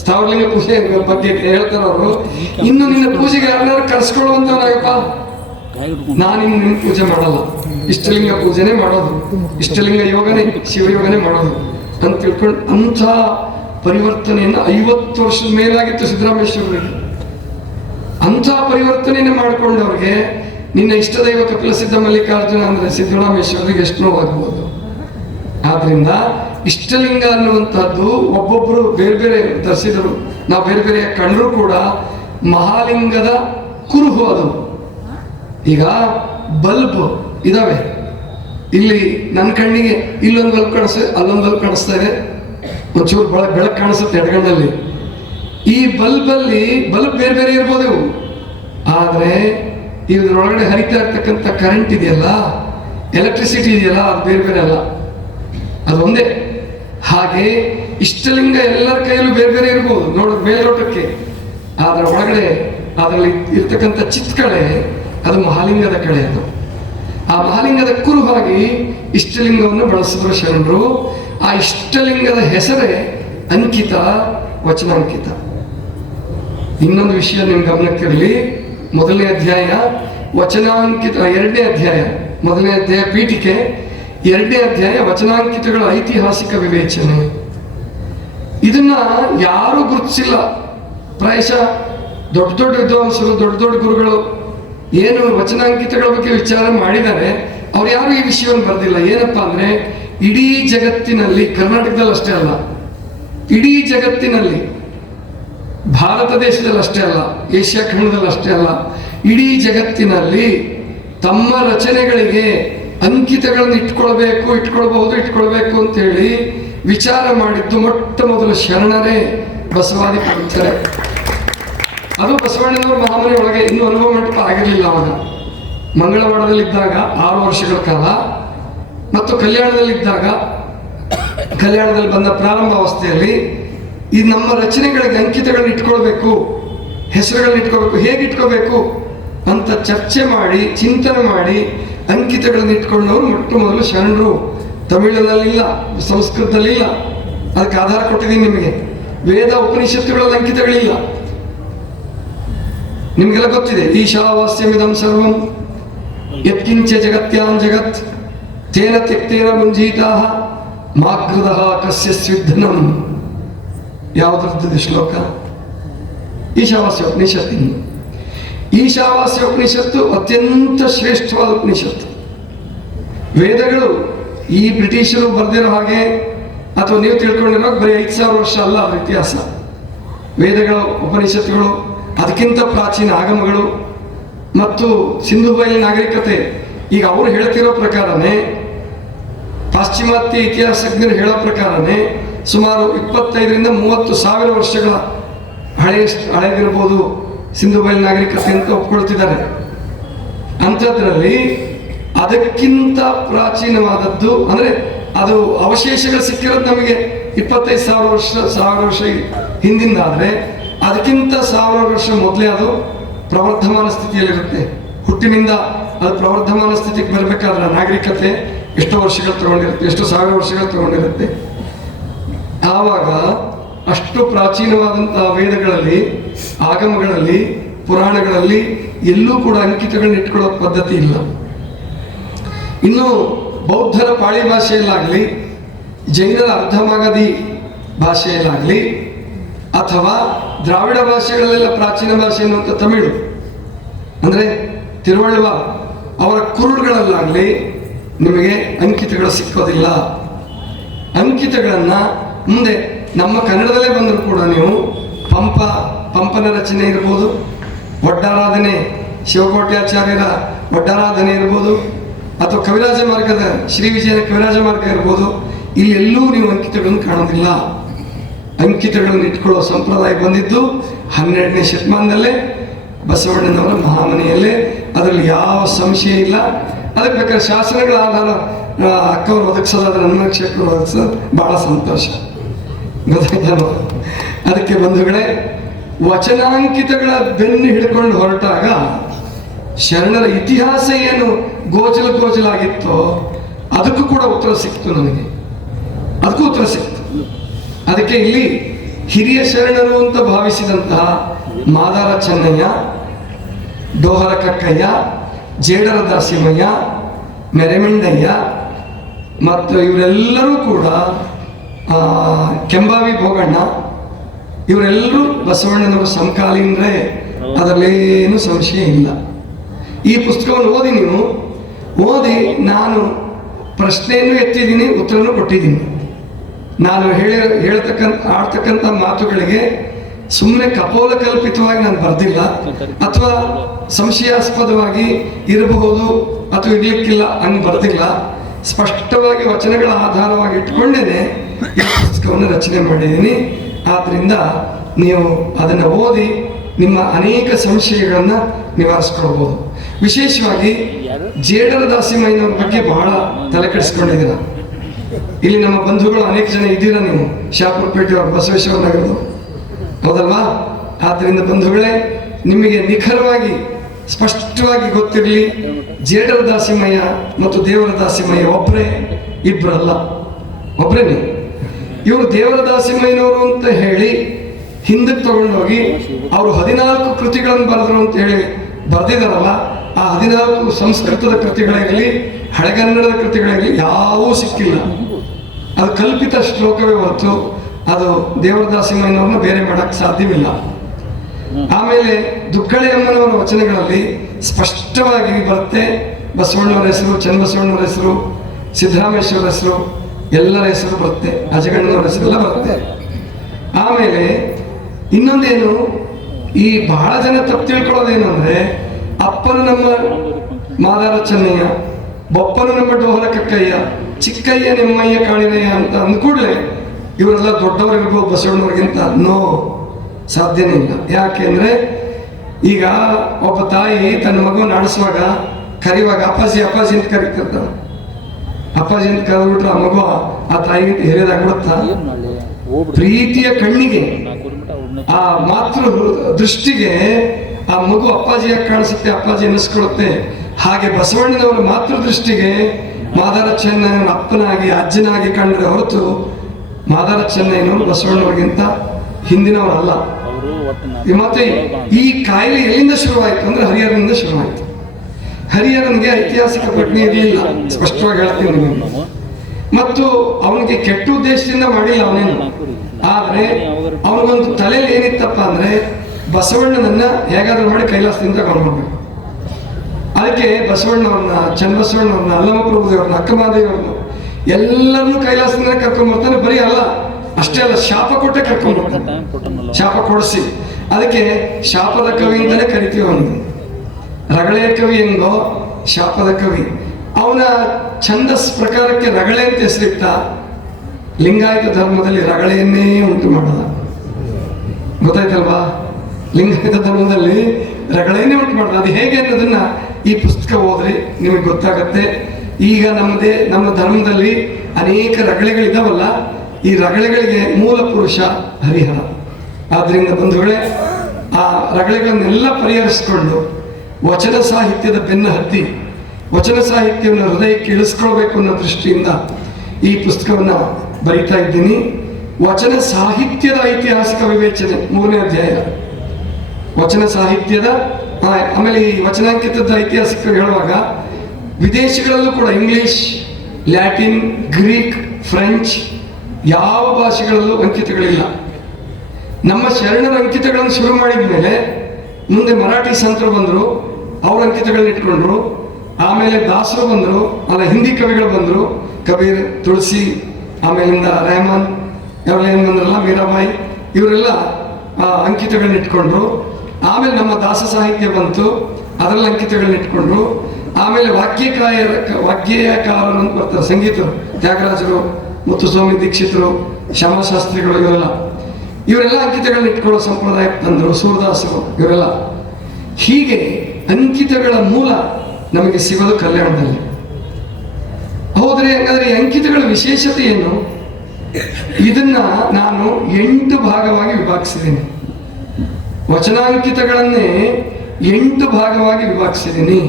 ಸ್ಥಾವರಲಿಂಗ ಪೂಜೆ ಬಗ್ಗೆ ಹೇಳ್ತಾರ ಅವರು. ಇನ್ನು ನಿನ್ನ ಪೂಜೆಗೆ ಯಾರು ಕರ್ಸ್ಕೊಳ್ಳುವಂತವನಾಗಪ್ಪ, ನಾನಿನ್ನು ನಿನ್ನ ಪೂಜೆ ಮಾಡಲ್ಲ, ಇಷ್ಟಲಿಂಗ ಪೂಜೆನೇ ಮಾಡೋದು, ಇಷ್ಟಲಿಂಗ ಯೋಗನೇ ಶಿವಯೋಗನೇ ಮಾಡೋದು ಅಂತ ತಿಳ್ಕೊಂಡು ಅಂಥ ಪರಿವರ್ತನೆಯನ್ನು 50 ವರ್ಷದ ಮೇಲಾಗಿತ್ತು ಸಿದ್ದರಾಮೇಶ್ವರರಿಗೆ. ಅಂಥ ಪರಿವರ್ತನೆಯನ್ನು ಮಾಡಿಕೊಂಡವ್ರಿಗೆ ನಿನ್ನ ಇಷ್ಟದೈವ ಕಪಿಲ ಸಿದ್ಧ ಮಲ್ಲಿಕಾರ್ಜುನ ಅಂದ್ರೆ ಸಿದ್ದರಾಮೇಶ್ವರರಿಗೆ ಎಷ್ಟು ನೋವಾಗಬಹುದು. ಆದ್ರಿಂದ ಇಷ್ಟಲಿಂಗ ಅನ್ನುವಂಥದ್ದು ಒಬ್ಬೊಬ್ಬರು ಬೇರೆ ಬೇರೆ ದರ್ಶಿದರು, ನಾವು ಬೇರೆ ಬೇರೆ ಕಂಡರೂ ಕೂಡ ಮಹಾಲಿಂಗದ ಕುರುಹು ಅದು. ಈಗ ಬಲ್ಬ್ ಇದಾವೆ, ಇಲ್ಲಿ ನನ್ನ ಕಣ್ಣಿಗೆ ಇಲ್ಲೊಂದು ಬಲ್ಬ್ ಕಾಣಿಸ್ತದೆ, ಅಲ್ಲೊಂದು ಬಲ್ಬ್ ಕಾಣಿಸ್ತಾ ಇದೆ, ಒಂಚೂರು ಬೆಳಕು ಕಾಣಿಸುತ್ತೆ ಎಡಗಣ್ಣಲ್ಲಿ. ಈ ಬಲ್ಬಲ್ಲಿ ಬಲ್ಬ್ ಬೇರೆ ಬೇರೆ ಇರ್ಬೋದು ಇವು, ಆದರೆ ಇದ್ರೊಳಗಡೆ ಹರಿತಾ ಇರ್ತಕ್ಕಂಥ ಕರೆಂಟ್ ಇದೆಯಲ್ಲ, ಎಲೆಕ್ಟ್ರಿಸಿಟಿ ಇದೆಯಲ್ಲ, ಅದು ಬೇರೆ ಬೇರೆ ಅಲ್ಲ, ಅದು ಒಂದೇ. ಹಾಗೆ ಇಷ್ಟಲಿಂಗ ಎಲ್ಲರ ಕೈಯಲ್ಲೂ ಬೇರೆ ಬೇರೆ ಇರ್ಬೋದು ನೋಡೋದು ಮೇಲ್ನೋಟಕ್ಕೆ, ಅದರ ಒಳಗಡೆ ಅದರಲ್ಲಿ ಇರ್ತಕ್ಕಂಥ ಚಿತ್ಕಳೆ ಅದು ಮಹಾಲಿಂಗದ ಕಳೆ. ಅದು ಆ ಮಹಾಲಿಂಗದ ಕುರುಹಾಗಿ ಇಷ್ಟಲಿಂಗವನ್ನು ಬಳಸಿದ್ರು ಶರಣರು. ಆ ಇಷ್ಟಲಿಂಗದ ಹೆಸರೇ ಅಂಕಿತ, ವಚನಾಂಕಿತ. ಇನ್ನೊಂದು ವಿಷಯ ನಿಮ್ಮ ಗಮನಕ್ಕಿರಲಿ, 1ನೇ ಅಧ್ಯಾಯ ವಚನಾಂಕಿತ, 2ನೇ ಅಧ್ಯಾಯ 1ನೇ ಅಧ್ಯಾಯ ಪೀಠಿಕೆ, 2ನೇ ಅಧ್ಯಾಯ ವಚನಾಂಕಿತಗಳ ಐತಿಹಾಸಿಕ ವಿವೇಚನೆ. ಇದನ್ನ ಯಾರು ಗುರುತಿಸಿಲ್ಲ. ಪ್ರಾಯಶಃ ದೊಡ್ಡ ದೊಡ್ಡ ವಿದ್ವಾಂಸರು, ದೊಡ್ಡ ದೊಡ್ಡ ಗುರುಗಳು ಏನು ವಚನಾಂಕಿತಗಳ ಬಗ್ಗೆ ವಿಚಾರ ಮಾಡಿದ್ದಾರೆ, ಅವ್ರು ಯಾರು ಈ ವಿಷಯವನ್ನು ಬರೆದಿಲ್ಲ. ಏನಪ್ಪಾ ಅಂದ್ರೆ ಇಡೀ ಜಗತ್ತಿನಲ್ಲಿ, ಕರ್ನಾಟಕದಲ್ಲಿ ಅಷ್ಟೇ ಅಲ್ಲ, ಇಡೀ ಜಗತ್ತಿನಲ್ಲಿ, ಭಾರತ ದೇಶದಲ್ಲಿ ಅಷ್ಟೇ ಅಲ್ಲ, ಏಷ್ಯಾ ಖಂಡದಲ್ಲಿ ಅಷ್ಟೇ ಅಲ್ಲ, ಇಡೀ ಜಗತ್ತಿನಲ್ಲಿ ತಮ್ಮ ರಚನೆಗಳಿಗೆ ಅಂಕಿತಗಳನ್ನು ಇಟ್ಕೊಳ್ಬೇಕು ಅಂತೇಳಿ ವಿಚಾರ ಮಾಡಿದ್ದು ಮೊಟ್ಟ ಮೊದಲು ಶರಣರೇ, ಬಸವಾದಿ ಪಂಥರೇ. ಅದು ಬಸವಣ್ಣನವರ ಮಹಾಮನೆ ಒಳಗೆ ಇನ್ನೂ ಅನುಭವ ಮಂಟಪ ಆಗಿರಲಿಲ್ಲ. ಅವಾಗ ಮಂಗಳವಾಡದಲ್ಲಿದ್ದಾಗ 6 ವರ್ಷಗಳ ಕಾಲ ಮತ್ತು ಕಲ್ಯಾಣದಲ್ಲಿ ಬಂದ ಪ್ರಾರಂಭ ಅವಸ್ಥೆಯಲ್ಲಿ ಈ ನಮ್ಮ ರಚನೆಗಳಿಗೆ ಅಂಕಿತಗಳನ್ನ ಇಟ್ಕೊಳ್ಬೇಕು, ಹೆಸರುಗಳನ್ನ ಇಟ್ಕೋಬೇಕು, ಹೇಗೆ ಇಟ್ಕೋಬೇಕು ಅಂತ ಚರ್ಚೆ ಮಾಡಿ, ಚಿಂತನೆ ಮಾಡಿ ಅಂಕಿತಗಳನ್ನ ಇಟ್ಕೊಂಡವರು ಮೊಟ್ಟ ಮೊದಲು ಶರಣರು. ತಮಿಳಿನಲ್ಲಿಲ್ಲ, ಸಂಸ್ಕೃತದಲ್ಲಿಲ್ಲ, ಅದಕ್ಕೆ ಆಧಾರ ಕೊಟ್ಟಿದ್ದೀನಿ ನಿಮಗೆ. ವೇದ ಉಪನಿಷತ್ತುಗಳಲ್ಲಿ ಅಂಕಿತಗಳಿಲ್ಲ, ನಿಮಗೆಲ್ಲ ಗೊತ್ತಿದೆ. ಈಶಾವಾಸ್ಯಮಿದಂ ಸರ್ವಂ ಯತ್ಕಿಂಚ ಜಗತ್ಯಾಂ ಜಗತ್ ತೇನ ತ್ಯಕ್ತೇನ ಮುಂಜೀತಾಃ ಮಾಗೃದಃ ಕಸ್ಯ ಸ್ವಿಧನಂ. ಯಾವುದ್ರದ್ದು ಶ್ಲೋಕ? ಈಶಾವಾಸ್ಯ ಉಪನಿಷತ್ತಿನ. ಈಶಾವಾಸ್ಯ ಉಪನಿಷತ್ತು ಅತ್ಯಂತ ಶ್ರೇಷ್ಠವಾದ ಉಪನಿಷತ್ತು. ವೇದಗಳು ಈ ಬ್ರಿಟಿಷರು ಬರೆದಿರೋ ಹಾಗೆ ಅಥವಾ ನೀವು ತಿಳ್ಕೊಂಡಿರೋ ಬರೀ 5000 ವರ್ಷ ಅಲ್ಲ ಅದರ ಇತಿಹಾಸ. ವೇದಗಳು, ಉಪನಿಷತ್ತುಗಳು, ಅದಕ್ಕಿಂತ ಪ್ರಾಚೀನ ಆಗಮಗಳು ಮತ್ತು ಸಿಂಧು ಬಯಲು ನಾಗರಿಕತೆ. ಈಗ ಅವರು ಹೇಳ್ತಿರೋ ಪ್ರಕಾರನೇ, ಪಾಶ್ಚಿಮಾತ್ಯ ಇತಿಹಾಸಜ್ಞರು ಹೇಳೋ ಪ್ರಕಾರನೇ ಸುಮಾರು 25ರಿಂದ 30 ಸಾವಿರ ವರ್ಷಗಳ ಹಳೆಯದಿರ್ಬೋದು ಸಿಂಧು ಬಯಲು ನಾಗರಿಕತೆ ಅಂತ ಒಪ್ಕೊಳ್ತಿದ್ದಾರೆ. ಅಂಥದ್ರಲ್ಲಿ ಅದಕ್ಕಿಂತ ಪ್ರಾಚೀನವಾದದ್ದು ಅಂದರೆ ಅದು ಅವಶೇಷಗಳು ಸಿಕ್ಕಿರೋದು ನಮಗೆ 25,000 ವರ್ಷ ಹಿಂದಿಂದ, ಆದರೆ ಅದಕ್ಕಿಂತ 1000 ವರ್ಷ ಮೊದಲೇ ಅದು ಪ್ರವರ್ಧಮಾನ ಸ್ಥಿತಿಯಲ್ಲಿರುತ್ತೆ. ಹುಟ್ಟಿನಿಂದ ಅದು ಪ್ರವರ್ಧಮಾನ ಸ್ಥಿತಿಗೆ ಬರಬೇಕಾದ್ರೆ ನಾಗರಿಕತೆ ಎಷ್ಟು ವರ್ಷಗಳು ತಗೊಂಡಿರುತ್ತೆ, ಎಷ್ಟು 1000 ವರ್ಷಗಳು ತಗೊಂಡಿರುತ್ತೆ. ಆವಾಗ ಅಷ್ಟು ಪ್ರಾಚೀನವಾದಂತಹ ವೇದಗಳಲ್ಲಿ, ಆಗಮಗಳಲ್ಲಿ, ಪುರಾಣಗಳಲ್ಲಿ ಎಲ್ಲೂ ಕೂಡ ಅಂಕಿತಗಳನ್ನ ಇಟ್ಕೊಳ್ಳೋ ಪದ್ಧತಿ ಇಲ್ಲ. ಇನ್ನು ಬೌದ್ಧರ ಪಾಳಿ ಭಾಷೆಯಲ್ಲಾಗಲಿ, ಜೈನರ ಅರ್ಧಮಾಗಧಿ ಭಾಷೆಯಲ್ಲಾಗಲಿ, ಅಥವಾ ದ್ರಾವಿಡ ಭಾಷೆಗಳಲ್ಲೆಲ್ಲ ಪ್ರಾಚೀನ ಭಾಷೆ ಅನ್ನುವಂಥ ತಮಿಳು ಅಂದರೆ ತಿರುವಳ್ಳುವ ಅವರ ಕುರುಡುಗಳಲ್ಲಾಗಲಿ ನಿಮಗೆ ಅಂಕಿತಗಳು ಸಿಕ್ಕೋದಿಲ್ಲ. ಅಂಕಿತಗಳನ್ನು ಮುಂದೆ ನಮ್ಮ ಕನ್ನಡದಲ್ಲೇ ಬಂದರೂ ಕೂಡ ನೀವು ಪಂಪನ ರಚನೆ ಇರ್ಬೋದು, ಒಡ್ಡಾರಾಧನೆ ಶಿವಕೋಟ್ಯಾಚಾರ್ಯರ ಒಡ್ಡಾರಾಧನೆ ಇರ್ಬೋದು, ಅಥವಾ ಕವಿರಾಜ ಮಾರ್ಗದ ಶ್ರೀ ವಿಜಯನ ಕವಿರಾಜ ಮಾರ್ಗ ಇರ್ಬೋದು, ಇಲ್ಲೆಲ್ಲೂ ನೀವು ಅಂಕಿತಗಳನ್ನು ಕಾಣೋದಿಲ್ಲ. ಅಂಕಿತಗಳನ್ನು ಇಟ್ಕೊಳ್ಳೋ ಸಂಪ್ರದಾಯ ಬಂದಿದ್ದು 12ನೇ ಶತಮಾನದಲ್ಲೇ ಬಸವಣ್ಣನವರ ಮಹಾಮನೆಯಲ್ಲೇ. ಅದರಲ್ಲಿ ಯಾವ ಸಂಶಯ ಇಲ್ಲ. ಅದಕ್ಕೆ ಬೇಕಾದ್ರೆ ಶಾಸನಗಳ ಆಧಾರ ಅಕ್ಕವರು ಒದಗಿಸೋದಾದ್ರೆ ನನ್ನ ಕ್ಷೇತ್ರ ಒದಗಿಸೋದು ಭಾಳ ಸಂತೋಷ, ಗೊತ್ತಾಯ್ತಲ್ವ? ಅದಕ್ಕೆ ಬಂಧುಗಳೇ, ವಚನಾಂಕಿತಗಳ ಬೆನ್ನು ಹಿಡ್ಕೊಂಡು ಹೊರಟಾಗ ಶರಣರ ಇತಿಹಾಸ ಏನು ಗೋಚಲಾಗಿತ್ತೋ ಅದಕ್ಕೂ ಕೂಡ ಉತ್ತರ ಸಿಕ್ತು. ನನಗೆ ಅದಕ್ಕೂ ಉತ್ತರ ಸಿಕ್ತು. ಅದಕ್ಕೆ ಇಲ್ಲಿ ಹಿರಿಯ ಶರಣರು ಅಂತ ಭಾವಿಸಿದಂತಹ ಮಾದಾರ ಚೆನ್ನಯ್ಯ, ಡೋಹರ ಕಕ್ಕಯ್ಯ, ಜೇಡರ ದಾಸಿಮಯ್ಯ, ಮೆರೆಮಿಂಡಯ್ಯ ಮತ್ತು ಇವರೆಲ್ಲರೂ ಕೂಡ ಕೆಂಬಾವಿ ಭೋಗಣ್ಣ, ಇವರೆಲ್ಲರೂ ಬಸವಣ್ಣನವರು ಸಮಕಾಲೀನರೇ, ಅದರಲ್ಲೇನು ಸಂಶಯ ಇಲ್ಲ. ಈ ಪುಸ್ತಕವನ್ನು ಓದಿ, ನೀವು ಓದಿ, ನಾನು ಪ್ರಶ್ನೆಯನ್ನು ಎತ್ತಿದ್ದೀನಿ, ಉತ್ತರನೂ ಕೊಟ್ಟಿದ್ದೀನಿ. ನಾನು ಆಡ್ತಕ್ಕಂಥ ಮಾತುಗಳಿಗೆ ಸುಮ್ಮನೆ ಕಪೋಲ ಕಲ್ಪಿತವಾಗಿ ನಾನು ಬರೆದಿಲ್ಲ, ಅಥವಾ ಸಂಶಯಾಸ್ಪದವಾಗಿ ಇರಬಹುದು ಅಥವಾ ಇರ್ಲಿಕ್ಕಿಲ್ಲ ಹಂಗೆ ಬರೆದಿಲ್ಲ. ಸ್ಪಷ್ಟವಾಗಿ ವಚನಗಳ ಆಧಾರವಾಗಿ ಇಟ್ಕೊಂಡೇನೆ ಈ ಪುಸ್ತಕವನ್ನು ರಚನೆ ಮಾಡಿದ್ದೀನಿ. ಆದ್ದರಿಂದ ನೀವು ಅದನ್ನು ಓದಿ ನಿಮ್ಮ ಅನೇಕ ಸಂಶಯಗಳನ್ನು ನಿವಾರಿಸ್ಕೊಳ್ಬೋದು. ವಿಶೇಷವಾಗಿ ಜೇಡರ ದಾಸಿಮಯ್ಯನವ್ರ ಬಗ್ಗೆ ಬಹಳ ತಲೆ ಕೆಡಿಸ್ಕೊಂಡಿದ್ದೀರ. ಇಲ್ಲಿ ನಮ್ಮ ಬಂಧುಗಳು ಅನೇಕ ಜನ ಇದ್ದೀರಾ, ನೀವು ಶಾಪುರಪೇಟೆಯವರು, ಬಸವೇಶ್ವರ ನಗರದವರು, ಹೌದಲ್ವಾ? ಆದ್ದರಿಂದ ಬಂಧುಗಳೇ, ನಿಮಗೆ ನಿಖರವಾಗಿ ಸ್ಪಷ್ಟವಾಗಿ ಗೊತ್ತಿರಲಿ, ಜೇಡರ ದಾಸಿಮಯ್ಯ ಮತ್ತು ದೇವರ ದಾಸಿಮಯ್ಯ ಒಬ್ಬರೇ, ಇಬ್ಬರಲ್ಲ, ಒಬ್ಬರೇನೆ. ಇವರು ದೇವರ ದಾಸಿಮಯ್ಯನವರು ಅಂತ ಹೇಳಿ ಹಿಂದಕ್ಕೆ ತಗೊಂಡೋಗಿ ಅವರು 14 ಕೃತಿಗಳನ್ನು ಬರೆದರು ಅಂತ ಹೇಳಿ ಬರೆದಿದ್ದಾರಲ್ಲ, ಆ 14 ಸಂಸ್ಕೃತದ ಕೃತಿಗಳಾಗಲಿ ಹಳೆಗನ್ನಡದ ಕೃತಿಗಳಾಗಲಿ ಯಾವೂ ಸಿಕ್ಕಿಲ್ಲ. ಅದು ಕಲ್ಪಿತ ಶ್ಲೋಕವೇ ಹೊರತು ಅದು ದೇವರ ದಾಸಿಮಯ್ಯನವ್ರನ್ನ ಬೇರೆ ಮಾಡೋಕ್ಕೆ ಸಾಧ್ಯವಿಲ್ಲ. ಆಮೇಲೆ ದುಗ್ಗಳೆ ಅಮ್ಮನವರ ವಚನಗಳಲ್ಲಿ ಸ್ಪಷ್ಟವಾಗಿ ಬರುತ್ತೆ. ಬಸವಣ್ಣವರ ಹೆಸರು, ಚನ್ನಬಸವಣ್ಣವರ ಹೆಸರು, ಸಿದ್ದರಾಮೇಶ್ವರ ಹೆಸರು, ಎಲ್ಲರ ಹೆಸರು ಬರುತ್ತೆ, ಅಜಗಣ್ಣನವರ ಹೆಸರೆಲ್ಲ ಬರುತ್ತೆ. ಆಮೇಲೆ ಇನ್ನೊಂದೇನು, ಈ ಬಹಳ ಜನ ತಪ್ಪು ತಿಳ್ಕೊಳ್ಳೋದೇನು ಅಂದರೆ, ಅಪ್ಪನು ನಮ್ಮ ಮಾದಾರ ಚೆನ್ನಯ್ಯ, ಬೊಪ್ಪನು ನಮ್ಮ ಡೋಹರ ಕಕ್ಕಯ್ಯ, ಚಿಕ್ಕಯ್ಯ ನೆಮ್ಮಯ್ಯ ಕಾಳಿನಯ್ಯ ಅಂತ ಅಂದ್ಕೂಡ್ಲೆ ಇವರೆಲ್ಲ ದೊಡ್ಡವರಿರ್ಬೋದು ಬಸವಣ್ಣವ್ರಿಗಿಂತ. ನೋ, ಸಾಧ್ಯನೇ ಇಲ್ಲ. ಯಾಕೆಂದ್ರೆ ಈಗ ಒಬ್ಬ ತಾಯಿ ತನ್ನ ಮಗುವನ್ನು ಆಡಿಸುವಾಗ ಕರೆಯುವಾಗ ಅಪ್ಪಾಜಿ ಅಪ್ಪಾಜಿ ಅಂತ ಕರೀತಿರ್ತಾನೆ. ಅಪ್ಪಾಜಿ ಅಂತ ಕರೆದ್ಬಿಟ್ರೆ ಆ ಮಗು ಆ ತಾಯಿಗಿಂತ ಹಿರಿಯದಾಗ್ಬಿಡುತ್ತಾ? ಪ್ರೀತಿಯ ಕಣ್ಣಿಗೆ, ಆ ಮಾತೃ ದೃಷ್ಟಿಗೆ ಆ ಮಗು ಅಪ್ಪಾಜಿಯಾಗಿ ಕಾಣಿಸುತ್ತೆ, ಅಪ್ಪಾಜಿ ಅನ್ನಿಸ್ಕೊಳ್ಳುತ್ತೆ. ಹಾಗೆ ಬಸವಣ್ಣನವರ ಮಾತೃ ದೃಷ್ಟಿಗೆ ಮಾದಾರ ಚೆನ್ನಯ್ಯನ ಅಪ್ಪನಾಗಿ, ಅಜ್ಜನಾಗಿ ಕಂಡ್ರೆ ಹೊರತು ಮಾದಾರ ಚೆನ್ನಯ್ಯನವರು ಬಸವಣ್ಣವ್ರಿಗಿಂತ ಹಿಂದಿನವರಲ್ಲ. ಮತ್ತೆ ಈ ಕಾಯಿಲೆ ಎಲ್ಲಿಂದ ಶುರುವಾಯಿತು ಅಂದ್ರೆ ಹರಿಹರನಿಂದ ಶುರುವಾಯಿತು. ಹರಿಹರನಿಗೆ ಐತಿಹಾಸಿಕ ಪ್ರಜ್ಞೆ ಇರಲಿಲ್ಲ, ಸ್ಪಷ್ಟವಾಗಿ ಹೇಳ್ತೀನಿ ನಿಮಗೆ. ಮತ್ತು ಅವನಿಗೆ ಕೆಟ್ಟ ಉದ್ದೇಶದಿಂದ ಮಾಡಿಲ್ಲ ಅವನೇನು. ಆದ್ರೆ ಅವನಿಗೊಂದು ತಲೆಯಲ್ಲಿ ಏನಿತ್ತಪ್ಪ ಅಂದ್ರೆ, ಬಸವಣ್ಣನನ್ನ ಹೇಗಾದ್ರೂ ಮಾಡಿ ಕೈಲಾಸದಿಂದ ಕರ್ಕೊಂಡ್ಬರ್ಬೇಕು. ಅದಕ್ಕೆ ಬಸವಣ್ಣವ್ರನ್ನ, ಚನ್ನಬಸವಣ್ಣವ್ರನ್ನ, ಅಲ್ಲಮ ಪ್ರಭುದೇವ್ರನ್ನ, ಅಕ್ಕಮಹಾದೇವ್ರನ್ನ ಎಲ್ಲರನ್ನೂ ಕೈಲಾಸದಿಂದ ಕರ್ಕೊಂಡ್ಬರ್ತಾನೆ. ಬರೀ ಅಲ್ಲ, ಅಷ್ಟೇ ಅಲ್ಲ, ಶಾಪ ಕೊಟ್ಟೆ ಕರ್ಕೊಂಡ್ಬರ್ತಾನೆ, ಶಾಪ ಕೊಡಿಸಿ. ಅದಕ್ಕೆ ಶಾಪದ ಕವಿ ಅಂತಲೇ ಕರಿತೀವಿ ಅವನಿಗೆ. ರಗಳೆ ಕವಿ ಹೆಂಗೋ ಶಾಪದ ಕವಿ. ಅವನ ಛಂದಸ್ ಪ್ರಕಾರಕ್ಕೆ ರಗಳೆ ಅಂತ ಹೆಸರಿಟ್ಟ. ಲಿಂಗಾಯತ ಧರ್ಮದಲ್ಲಿ ರಗಳೆಯನ್ನೇ ಉಂಟು ಮಾಡಲ್ಲ, ಗೊತ್ತಾಯ್ತಲ್ವಾ? ಲಿಂಗಾಯತ ಧರ್ಮದಲ್ಲಿ ರಗಳೆಯನ್ನೇ ಉಂಟು ಮಾಡಲ್ಲ. ಅದು ಹೇಗೆ ಅನ್ನೋದನ್ನ ಈ ಪುಸ್ತಕ ಓದ್ರಿ ನಿಮಗೆ ಗೊತ್ತಾಗತ್ತೆ. ಈಗ ನಮ್ಮ ಧರ್ಮದಲ್ಲಿ ಅನೇಕ ರಗಳೆಗಳಿದಾವಲ್ಲ, ಈ ರಗಳೆಗಳಿಗೆ ಮೂಲ ಪುರುಷ ಹರಿಹರ. ಆದ್ರಿಂದ ಬಂಧುಗಳೇ, ಆ ರಗಳೆಗಳನ್ನೆಲ್ಲ ಪರಿಹರಿಸಿಕೊಂಡು ವಚನ ಸಾಹಿತ್ಯದ ಬೆನ್ನ ಹತ್ತಿ ವಚನ ಸಾಹಿತ್ಯವನ್ನು ಹೃದಯಕ್ಕೆ ಇಳಿಸ್ಕೊಳ್ಬೇಕು ಅನ್ನೋ ದೃಷ್ಟಿಯಿಂದ ಈ ಪುಸ್ತಕವನ್ನು ಬರೀತಾ ಇದ್ದೀನಿ. ವಚನ ಸಾಹಿತ್ಯದ ಐತಿಹಾಸಿಕ ವಿವೇಚನೆ 3ನೇ ಅಧ್ಯಾಯ. ವಚನ ಸಾಹಿತ್ಯದ ಆಮೇಲೆ ಈ ವಚನಾಂಕಿತದ ಐತಿಹಾಸಿಕ ಹೇಳುವಾಗ ವಿದೇಶಗಳಲ್ಲೂ ಕೂಡ ಇಂಗ್ಲಿಷ್, ಲ್ಯಾಟಿನ್, ಗ್ರೀಕ್, ಫ್ರೆಂಚ್ ಯಾವ ಭಾಷೆಗಳಲ್ಲೂ ಅಂಕಿತಗಳಿಲ್ಲ. ನಮ್ಮ ಶರಣರ ಅಂಕಿತಗಳನ್ನು ಶುರು ಮಾಡಿದ ಮೇಲೆ ಮುಂದೆ ಮರಾಠಿ ಸಂತರು ಬಂದರು, ಅವ್ರ ಅಂಕಿತಗಳನ್ನ ಇಟ್ಕೊಂಡ್ರು. ಆಮೇಲೆ ದಾಸರು ಬಂದರು, ಹಿಂದಿ ಕವಿಗಳು ಬಂದರು, ಕಬೀರ್, ತುಳಸಿ, ಆಮೇಲಿಂದ ರೆಹಮಾನ್ ಇವರೆಲ್ಲ ಏನು ಬಂದ್ರಲ್ಲ, ಮೀರಾಬಾಯಿ, ಇವರೆಲ್ಲ ಅಂಕಿತಗಳನ್ನ ಇಟ್ಕೊಂಡ್ರು. ಆಮೇಲೆ ನಮ್ಮ ದಾಸ ಸಾಹಿತ್ಯ ಬಂತು, ಅದರಲ್ಲಿ ಅಂಕಿತಗಳನ್ನ ಇಟ್ಕೊಂಡ್ರು. ಆಮೇಲೆ ವಾಗ್ಗೇಯಕಾರರು ಅಂತ ಬರ್ತಾರೆ, ಸಂಗೀತರು, ತ್ಯಾಗರಾಜರು, ಮುತ್ತುಸ್ವಾಮಿ ದೀಕ್ಷಿತರು, ಶ್ಯಾಮಶಾಸ್ತ್ರಿಗಳು, ಇವರೆಲ್ಲ ಅಂಕಿತಗಳನ್ನ ಇಟ್ಕೊಳ್ಳೋ ಸಂಪ್ರದಾಯ ತಂದರು. ಸೂರದಾಸರು ಇವರೆಲ್ಲ. ಹೀಗೆ ಅಂಕಿತಗಳ ಮೂಲ ನಮಗೆ ಸಿಗೋದು ಕಲ್ಯಾಣದಲ್ಲಿ. ಹೌದ್ರೆ ಹಾಗಾದ್ರೆ ಈ ಅಂಕಿತಗಳ ವಿಶೇಷತೆ ಏನು? ಇದನ್ನ ನಾನು 8 ಭಾಗವಾಗಿ ವಿಭಾಗಿಸಿದ್ದೇನೆ. ವಚನಾಂಕಿತಗಳನ್ನೇ 8 ಭಾಗವಾಗಿ ವಿಭಾಗಿಸಿದ್ದೀನಿ.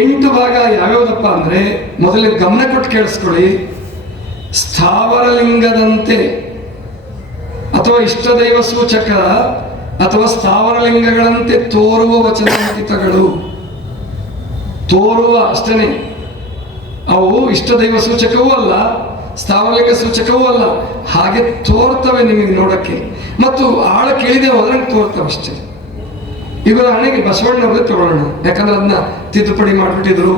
8 ಭಾಗ ಯಾವ್ಯಾವುದಪ್ಪ ಅಂದ್ರೆ, ಮೊದಲೇ ಗಮನ ಕೊಟ್ಟು ಕೇಳಿಸ್ಕೊಳ್ಳಿ. ಸ್ಥಾವರಲಿಂಗದಂತೆ ಅಥವಾ ಇಷ್ಟದೈವ ಸೂಚಕ ಅಥವಾ ಸ್ಥಾವರಲಿಂಗಗಳಂತೆ ತೋರುವ ವಚನಾಂಕಿತಗಳು. ತೋರುವ ಅಷ್ಟೇ, ಅವು ಇಷ್ಟದೈವ ಸೂಚಕವೂ ಅಲ್ಲ, ಸ್ಥಾವರಲಿಂಗ ಸೂಚಕವೂ ಅಲ್ಲ, ಹಾಗೆ ತೋರ್ತವೆ ನಿಮಗೆ ನೋಡಕ್ಕೆ. ಮತ್ತು ಆಳ ಕೇಳಿದೆ ಹೋದ್ರೆ ತೋರ್ತವೆ ಅಷ್ಟೇ. ಇವರ ಹಣೆಗೆ ಬಸವಣ್ಣವ್ರದ್ದೇ ತಗೊಳ್ಳೋಣ, ಯಾಕಂದ್ರೆ ಅದನ್ನ ತಿದ್ದುಪಡಿ ಮಾಡಿಬಿಟ್ಟಿದ್ರು,